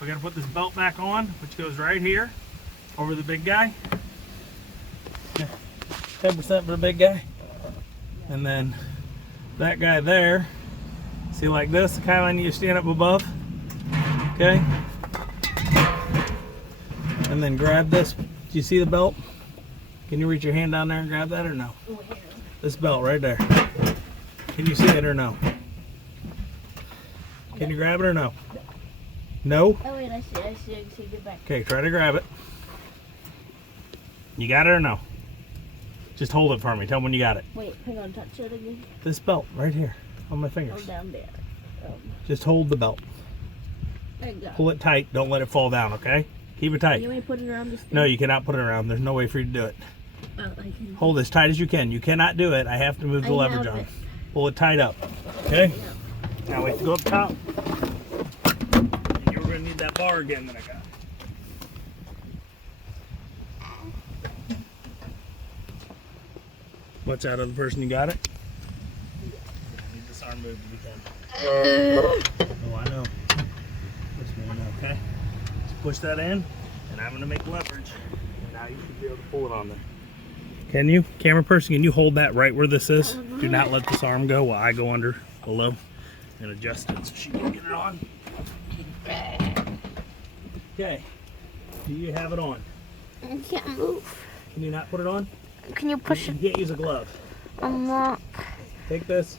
we're gonna put this belt back on, which goes right here over the big guy. 10% for the big guy. And then that guy there, see, like this, the kind of line you stand up above. Okay. And then grab this. Do you see the belt? Can you reach your hand down there and grab that or no? Where? This belt right there. Can you see it or no? Can you grab it or no? No? Oh wait, I see, get back. Okay, try to grab it. You got it or no? Just hold it for me. Tell me when you got it. Wait, hang on, touch it again. This belt right here on my Oh, fingers. down there. Just hold the belt. There you go. Pull it tight. Don't let it fall down, okay? Keep it tight. You want me to put it around this thing? No, you cannot put it around. There's no way for you to do it. Oh, I can. Hold as tight as you can. You cannot do it. I have to move the I leverage have on. it. Pull it tight up. Okay? Now wait to go up top. And you're going to need that bar again that I got. Watch out of the person you got it. Need this arm moved if you can. Oh, I know. Push me in, okay? Just push that in, and I'm going to make leverage. And now you should be able to pull it on there. Can you? Camera person, can you hold that right where this is? Do not let this arm go while I go under below and adjust it so she can get it on. Okay. Do you have it on? I can't move. Can you not put it on? Can you push You it? can't use a glove. I'm not. take this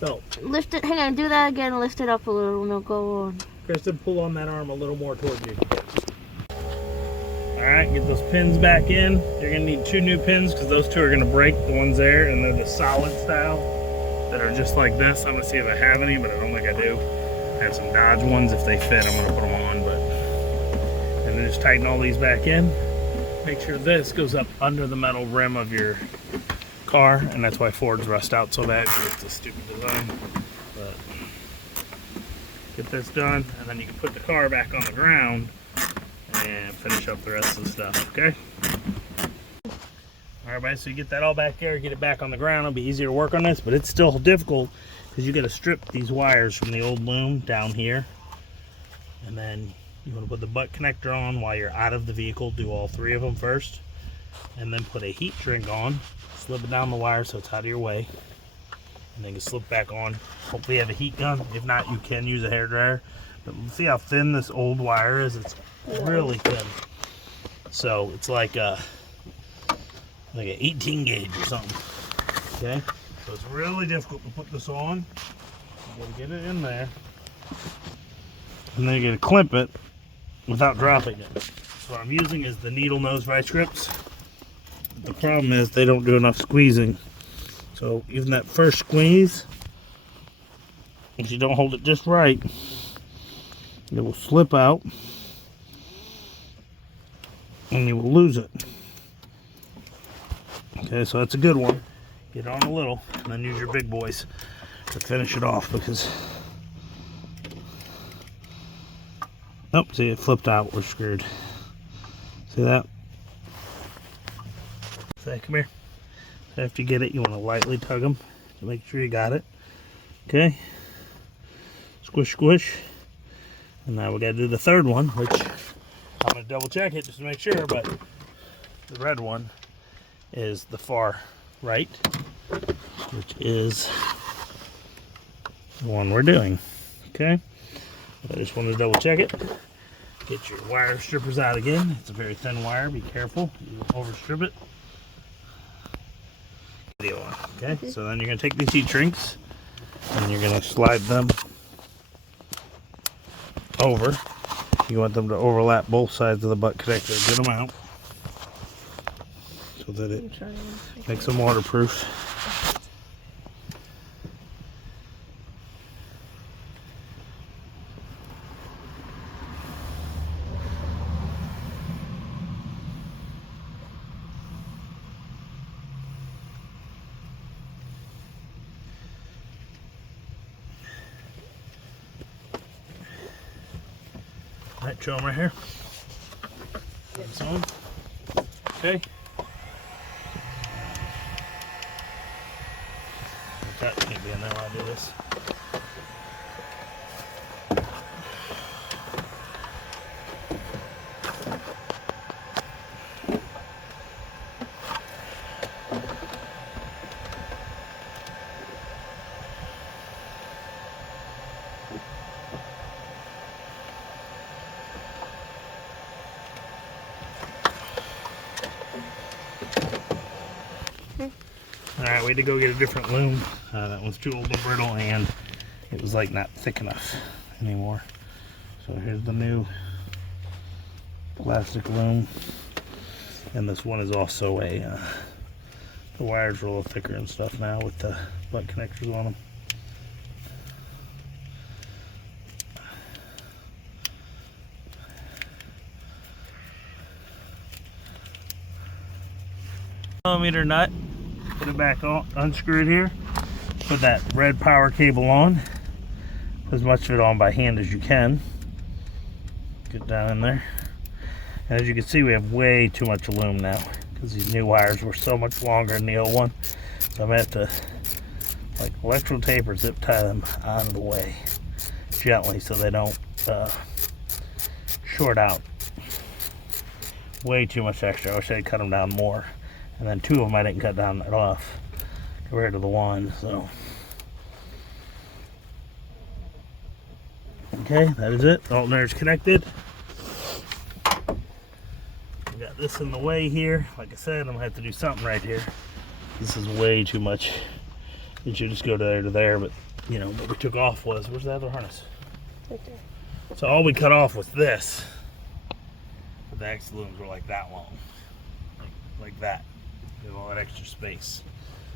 belt. Lift it. Hang on. Do that again. Lift it up a little. No, go on. Kristen, pull on that arm a little more towards you. Alright, get those pins back in. You're going to need 2 new pins because those 2 are going to break. The ones there, and they're the solid style that are just like this. I'm going to see if I have any, but I don't think I do. I have some Dodge ones. If they fit, I'm going to put them on. And then just tighten all these back in. Make sure this goes up under the metal rim of your car, and that's why Fords rust out so bad, because it's a stupid design. But get this done, and then you can put the car back on the ground and finish up the rest of the stuff, okay? Alright, so you get that all back there, get it back on the ground. It'll be easier to work on this, but it's still difficult because you got to strip these wires from the old loom down here, and then you want to put the butt connector on while you're out of the vehicle. Do all 3 of them first, and then put a heat shrink on, slip it down the wire so it's out of your way, and then you slip back on. Hopefully you have a heat gun. If not, you can use a hairdryer. But see how thin this old wire is? It's really thin. So it's like an 18 gauge or something. Okay? So it's really difficult to put this on. You gotta get it in there. And then you gotta clamp it without dropping it. So what I'm using is the needle nose vice grips. The problem is they don't do enough squeezing. So even that first squeeze, if you don't hold it just right, it will slip out and you will lose it. Okay, so that's a good one. Get on a little and then use your big boys to finish it off, because oh, see, it flipped out. We're screwed. See that? Say, come here. So after you get it, you want to lightly tug them to make sure you got it. Okay. Squish, squish. And now we got to do the third one, which I'm going to double check it just to make sure, but the red one is the far right, which is the one we're doing. Okay. I just wanted to double check it. Get your wire strippers out again. It's a very thin wire. Be careful. You will overstrip it. Okay, so then you're going to take these heat shrinks and you're going to slide them over. You want them to overlap both sides of the butt connector. Get them out so that it makes them waterproof. Alright, show them right here. Put this on. Okay. That can't be in there while I do this. Alright, we had to go get a different loom. That one's too old and brittle, and it was like not thick enough anymore. So here's the new plastic loom. And this one is also the wires are a little thicker and stuff now with the butt connectors on them. Millimeter nut. Put it back on, unscrew it here, put that red power cable on, put as much of it on by hand as you can, get down in there, and as you can see we have way too much loom now because these new wires were so much longer than the old one, so I'm going to have to like electrical tape or zip tie them out of the way gently so they don't short out. Way too much extra. I wish I'd cut them down more. And then 2 of them I didn't cut down at all compared to the one, so. Okay, that is it. The alternator's connected. We got this in the way here. Like I said, I'm gonna have to do something right here. This is way too much It should just go to there, but you know, what we took off was, where's the other harness? Right there. So all we cut off was this. But the X looms were like that long. Like that. They have all that extra space.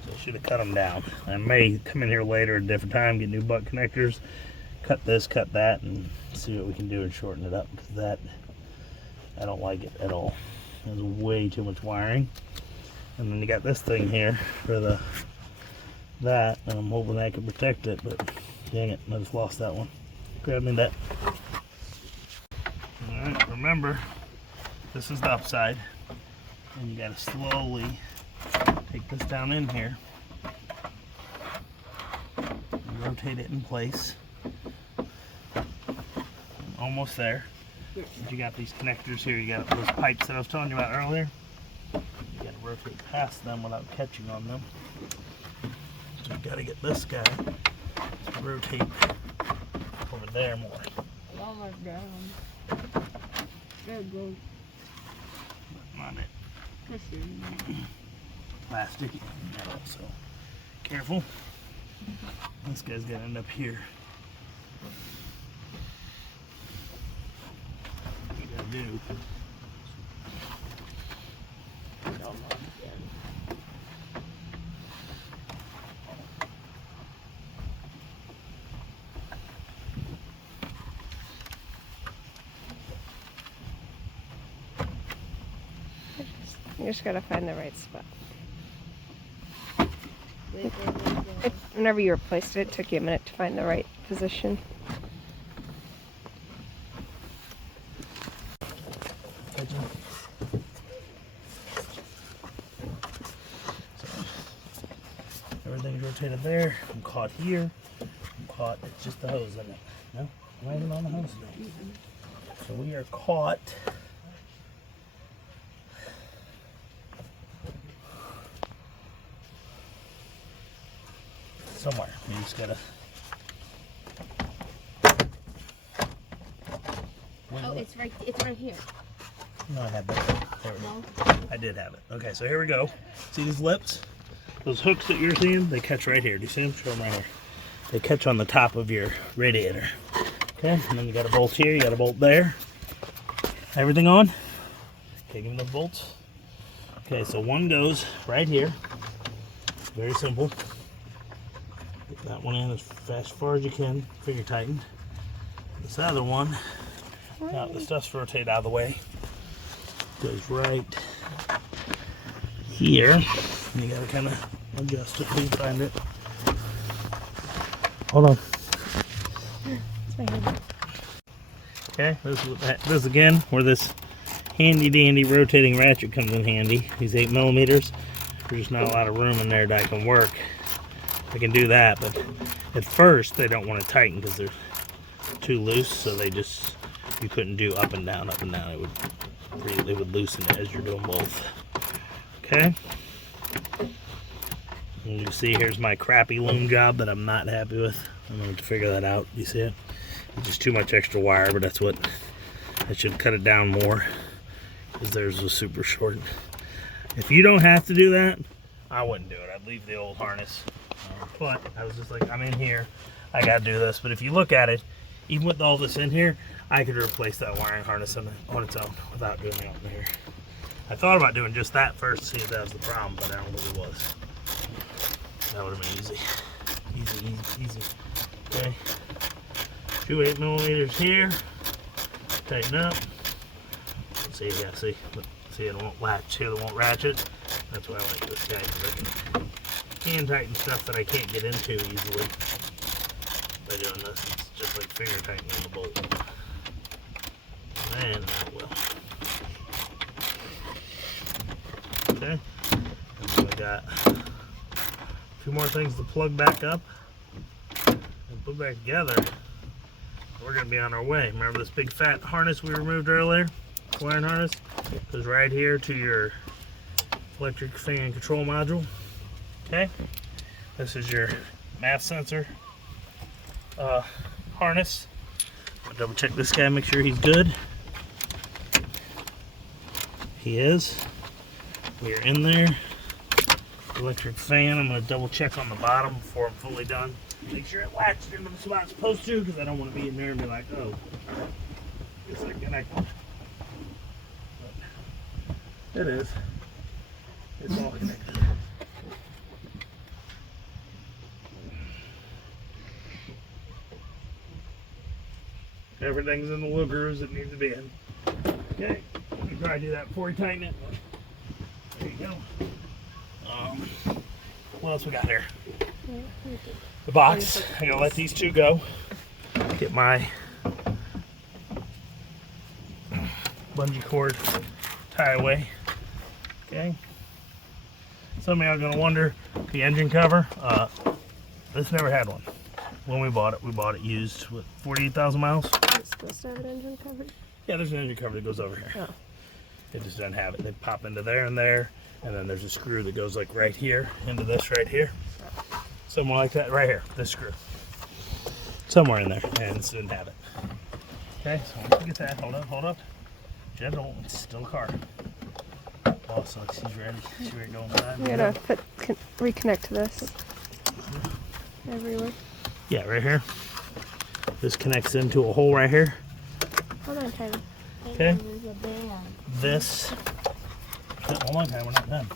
So I should have cut them down. I may come in here later at a different time, get new butt connectors, cut this, cut that, and see what we can do and shorten it up, because that, I don't like it at all. There's way too much wiring. And then you got this thing here for that, and I'm hoping that can protect it, but dang it, I just lost that one. Grab me that. Alright, remember, this is the upside, and you gotta slowly take this down in here and rotate it in place. Almost there. But you got these connectors here, you got those pipes that I was telling you about earlier. You gotta rotate past them without catching on them. So you gotta get this guy to rotate over there more. Almost down. Good, good. On it. Plastic metal, so careful. This guy's gotta end up here. What you gotta do. You just gotta find the right spot. Whenever you replaced it, it took you a minute to find the right position. Everything's rotated there. I'm caught here. I'm caught. It's just the hose in it. No, I'm not even on the hose today. So we are caught. Somewhere. You just gotta. Oh, it's right here. No, I have that. There we go. I did have it. Okay, so here we go. See these lips? Those hooks that you're seeing, they catch right here. Do you see them? Show them right here. They catch on the top of your radiator. Okay, and then you got a bolt here, you got a bolt there. Everything on? Okay, give me the bolts. Okay, so one goes right here. Very simple. Get that one in as far as you can, finger tightened. This other one, now the stuff's rotated out of the way, goes right here. And you gotta kind of adjust it till you find it. Hold on. It's my hand. Okay, this is again where this handy dandy rotating ratchet comes in handy. These 8mm. There's just not a lot of room in there that I can work. I can do that, but at first they don't want to tighten because they're too loose, so you couldn't do up and down, it would loosen it as you're doing both. Okay, and you see here's my crappy loom job that I'm not happy with. I'm going to figure that out. You see it? It's just too much extra wire, but that's what I should cut it down more, because theirs was super short. If you don't have to do that, I wouldn't do it. I'd leave the old harness. But I was just like, I'm in here, I gotta do this. But if you look at it, even with all this in here, I could replace that wiring harness on its own without doing it in here. I thought about doing just that first to see if that was the problem, but I don't think it was. That would have been easy. Easy. Okay. 2 8mm here. Tighten up. Let's see, yeah, see, it won't latch here, it won't ratchet. That's why I like this guy, because I can hand tighten stuff that I can't get into easily by doing this. It's just like finger tightening the bolt. And that will. Okay. And then we got 2 more things to plug back up and put back together. We're going to be on our way. Remember this big fat harness we removed earlier? Wiring harness? Goes right here to your electric fan control module. Okay, this is your mass sensor harness. I'll double check this guy, make sure he's good. He is. We are in there. electric fan. I'm going to double check on the bottom before I'm fully done. Make sure it latched into the spot it's supposed to, because I don't want to be in there and be like, oh, it's not connected. But it is. It's all connected. Everything's in the little grooves it needs to be in. Okay, let me try to do that before we tighten it. There you go. What else we got here? The box. I'm gonna let these two go. Get my bungee cord tie away. Okay. Some of you are gonna wonder the engine cover. This never had one. When we bought it used with 48,000 miles. It's supposed to have an engine cover. Yeah, there's an engine cover that goes over here. Oh. It just doesn't have it. They pop into there, and then there's a screw that goes like right here into this right here. Somewhere like that, right here. This screw. Somewhere in there, and this didn't have it. Okay, so once we get that, hold up. Gentle, it's still a car. Oh, so she's ready. She's ready to go inside. We gotta reconnect this everywhere. Yeah, right here. This connects into a hole right here. Hold on, Tyler. Okay. This. Hold on, we're not done.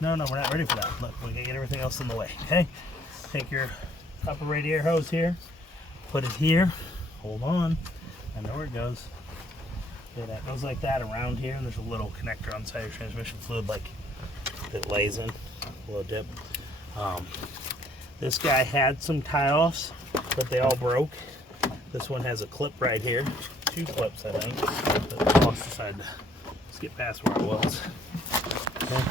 No, we're not ready for that. Look, we gotta get everything else in the way. Okay. Take your upper radiator hose here. Put it here. Hold on. I know where it goes. Okay, that goes like that around here, and there's a little connector on the side of your transmission fluid, like that lays in. A little dip. This guy had some tie-offs, but they all broke. This one has a clip right here. 2 clips, I think. But I lost decided to skip past where I was. Okay.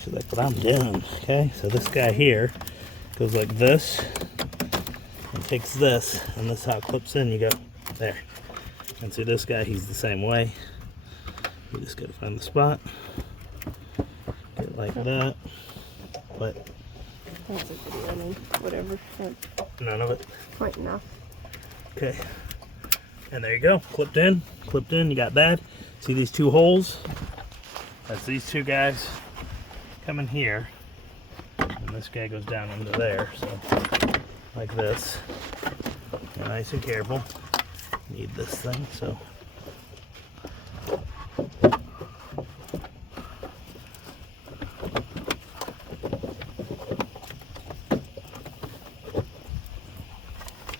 She's like, but I'm done. Okay, so this guy here goes like this and takes this, and this is how it clips in. You go there. And see this guy, he's the same way. You just gotta find the spot. Get it like that. But That's a video, I mean, whatever. none of it. Pointing off. Okay. And there you go. Clipped in. You got that. See these 2 holes? That's these 2 guys coming here. And this guy goes down into there. So, like this. Be nice and careful. Need this thing, so.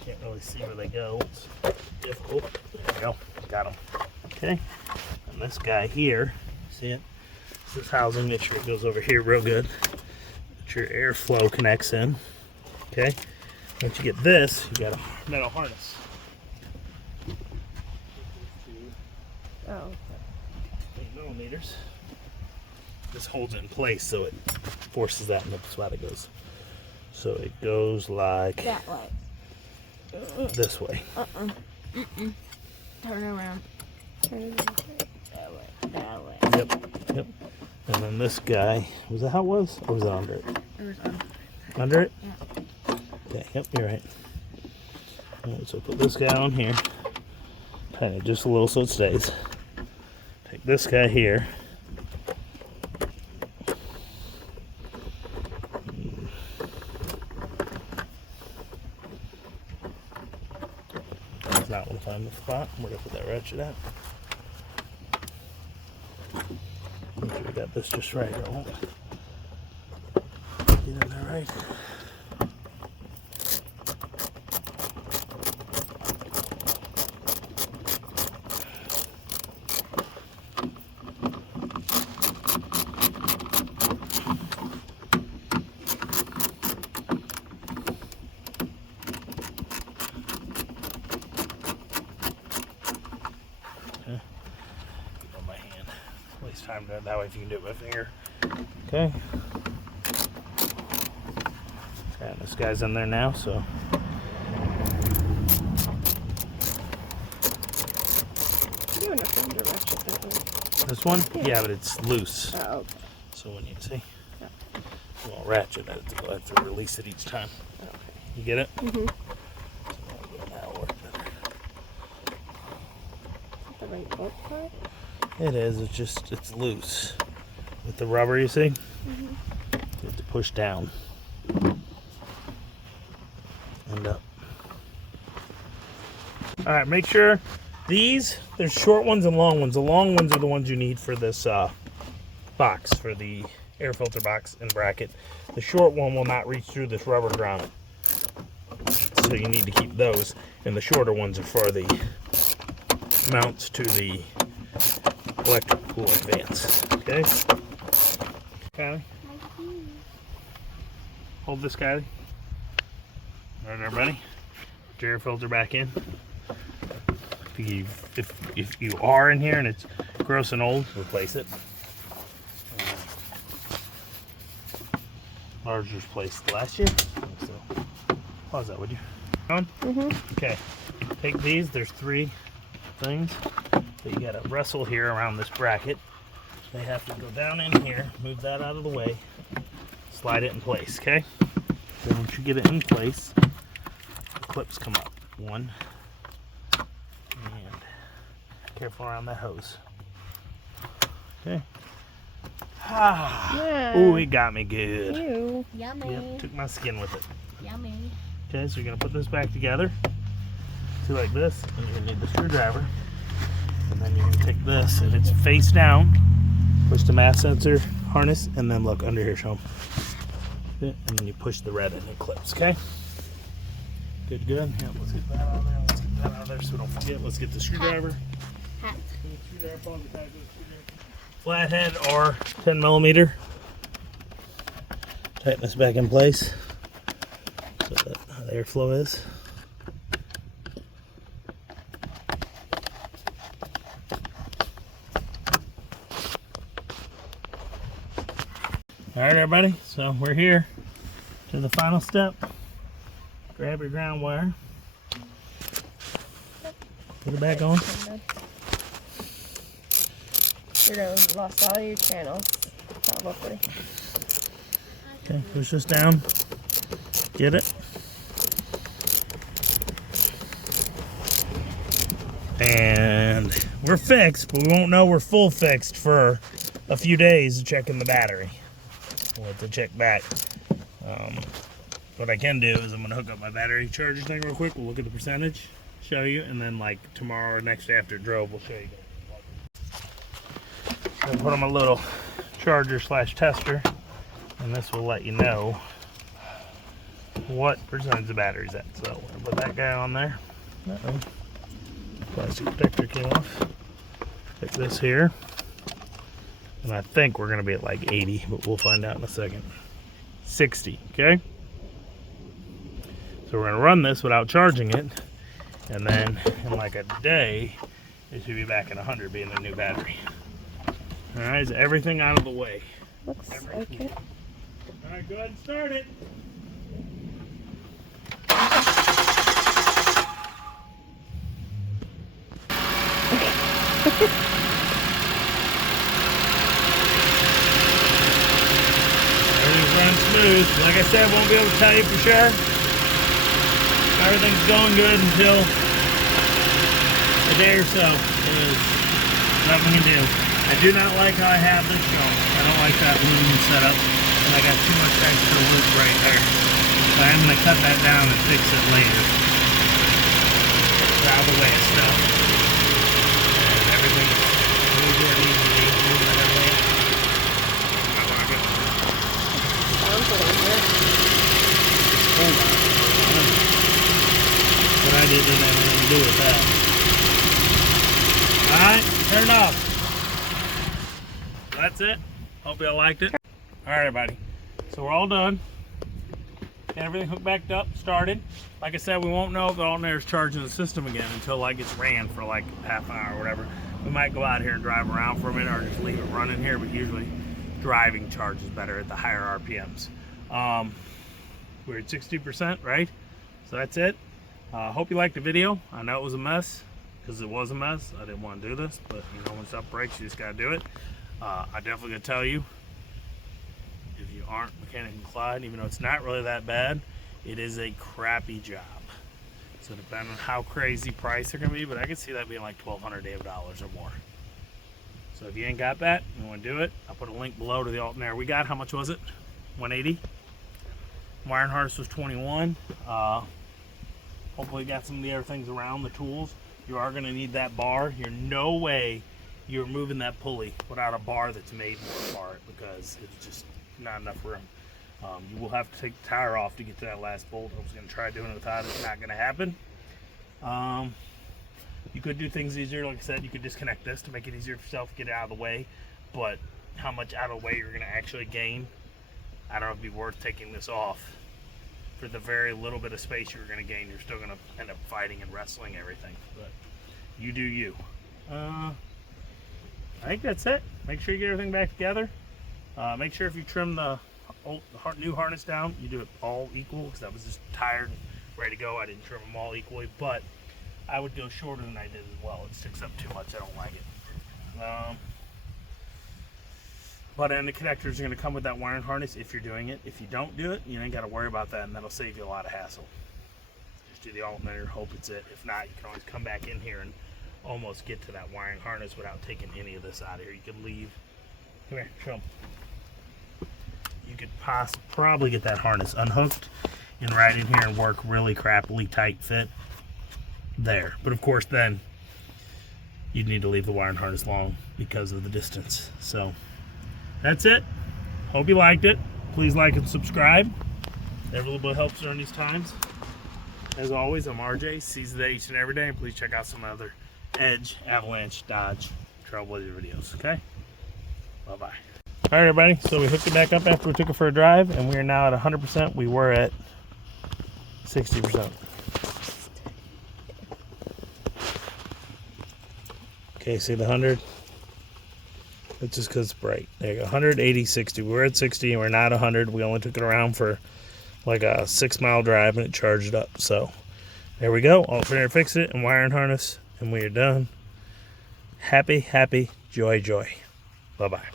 Can't really see where they go. It's difficult. There we go. Got them. Okay. And this guy here, see it? This is housing. Make sure it goes over here real good. That your airflow connects in. Okay. Once you get this, you got a metal harness. Oh. 8 millimeters. This holds it in place, so it forces that in the spot it goes. So it goes like That way. this way. Turn around. That way. Yep. And then this guy, was that how it was? Or was it under it? It was on. Under it? Yeah. Okay, yep, you're right. Alright, so put this guy on here. Tighten it just a little so it stays. Take this guy here. That's not going to find the spot. We're going to put that ratchet out. Make sure we got this just right. I won't get in there right. Time to that way if you can do it with a finger. Okay. And this guy's in there now, so You have enough room to ratchet that one. this one? Yeah. Yeah, but it's loose. Oh, okay. So when you see, Yeah. well, ratchet, I have to release it each time. Okay. You get it? Mm-hmm. That'll work better. Is that the right bolt part? It is. It's just it's loose with the rubber. You see? Mm-hmm. You have to push down and up. All right, make sure there's short ones and long ones. The long ones are the ones you need for this box, for the air filter box and bracket. The short one will not reach through this rubber ground, so you need to keep those, and the shorter ones are for the mounts to the electric cooling fans. Okay, Kylie, hold this, Kylie. All right, everybody, put your air filter back in. If you are in here and it's gross and old, replace it. Ours was placed last year, so pause that, would you? On? Okay, take these. There's 3 things that you gotta wrestle here around this bracket. They have to go down in here, move that out of the way, slide it in place, okay? Then once you get it in place, the clips come up. 1, and careful around that hose. Okay. Yeah. Ooh, it got me good. Ew. Yummy. Yep, took my skin with it. Yummy. Okay, so you're gonna put this back together. See, like this, and you're gonna need the screwdriver. And then you're gonna take this, and it's face down. Push the mass sensor harness, and then look under here, show 'em. Okay, and then you push the red and it clips, okay? Good, good. Yeah, let's get that out of there. Let's get that out of there so we don't forget. Let's get the screwdriver. Hat. Flathead or 10 millimeter. Tighten this back in place so that the airflow is. All right, everybody, so we're here to the final step. Grab your ground wire, put it back on. You'd have lost all your channels, probably. Okay, push this down, get it. And we're fixed, but we won't know we're full fixed for a few days checking the battery. We'll have to check back. What I can do is I'm gonna hook up my battery charger thing real quick. We'll look at the percentage, show you, and then like tomorrow or next day after it drove, we'll show you guys. So put on my little charger / tester, and this will let you know what percentage the battery's at. So we'll put that guy on there. Uh-oh. Plastic protector came off. Take this here. And I think we're gonna be at like 80, but we'll find out in a second. 60, okay? So we're gonna run this without charging it, and then in like a day, it should be back at 100, being a new battery. All right, is everything out of the way? Looks like it. All right, go ahead and start it. Everything's running smooth. Like I said, won't be able to tell you for sure. Everything's going good until a day or so. There's nothing we can do. I do not like how I have this shown. I don't like that aluminum setup, and I got too much extra wood right there. So I'm going to cut that down and fix it later. It's out of the way of stuff. And everything's really good, easy, moving that way. I want to get Sounds a little good. hold on. What I did didn't have anything to do with that. Alright, turn it off. That's it. Hope y'all liked it. Alright, everybody. So we're all done. Got everything hooked back up, started. Like I said, we won't know if the alternator's charging the system again until like it's ran for like half an hour or whatever. We might go out here and drive around for a minute or just leave it running here, but usually driving charges better at the higher RPMs. We're at 60%, right? So that's it. Hope you liked the video. I know it was a mess, because it was a mess. I didn't want to do this, but you know, when stuff breaks, you just got to do it. I definitely gonna tell you, if you aren't mechanically inclined, even though it's not really that bad, it is a crappy job. So depending on how crazy price they're gonna be, but I can see that being like $1,200 or more. So if you ain't got that, you want to do it, I'll put a link below to the alternator we got. How much was it? 180. Wiring harness was 21. Hopefully got some of the other things around the tools. You are going to need that bar. You're no way you're moving that pulley without a bar that's made more for it, because it's just not enough room. You will have to take the tire off to get to that last bolt. I was going to try doing it without it. It's not going to happen. You could do things easier. Like I said, you could disconnect this to make it easier for yourself to get it out of the way. But how much out of the way you're going to actually gain, I don't know if it'd be worth taking this off. For the very little bit of space you're going to gain, you're still going to end up fighting and wrestling everything. But you do you. I think that's it. Make sure you get everything back together. Make sure if you trim the new harness down, you do it all equal, because that was just tired and ready to go. I didn't trim them all equally, but I would go shorter than I did as well. It sticks up too much. I don't like it. But then the connectors are going to come with that wiring harness if you're doing it. If you don't do it, you ain't got to worry about that, and that'll save you a lot of hassle. Just do the alternator, hope it's it. If not, you can always come back in here and almost get to that wiring harness without taking any of this out of here. You could leave. Come here, show 'em. You could probably get that harness unhooked and right in here and work really crappily tight fit there. But of course, then you'd need to leave the wiring harness long because of the distance. So that's it. Hope you liked it. Please like and subscribe. Every little bit helps during these times. As always, I'm RJ. Seize the day each and every day. And please check out some other Edge, Avalanche, Dodge, Trailblazer videos. Okay? Bye-bye. All right, everybody. So we hooked it back up after we took it for a drive, and we are now at 100%. We were at 60%. Okay, see the 100? It's just because it's bright. There you go. 180, 60. We were at 60 and we're not 100. We only took it around for like a 6-mile drive and it charged up. So there we go. Alternator, fix it, and wiring harness, and we are done. Happy, happy, joy, joy. Bye-bye.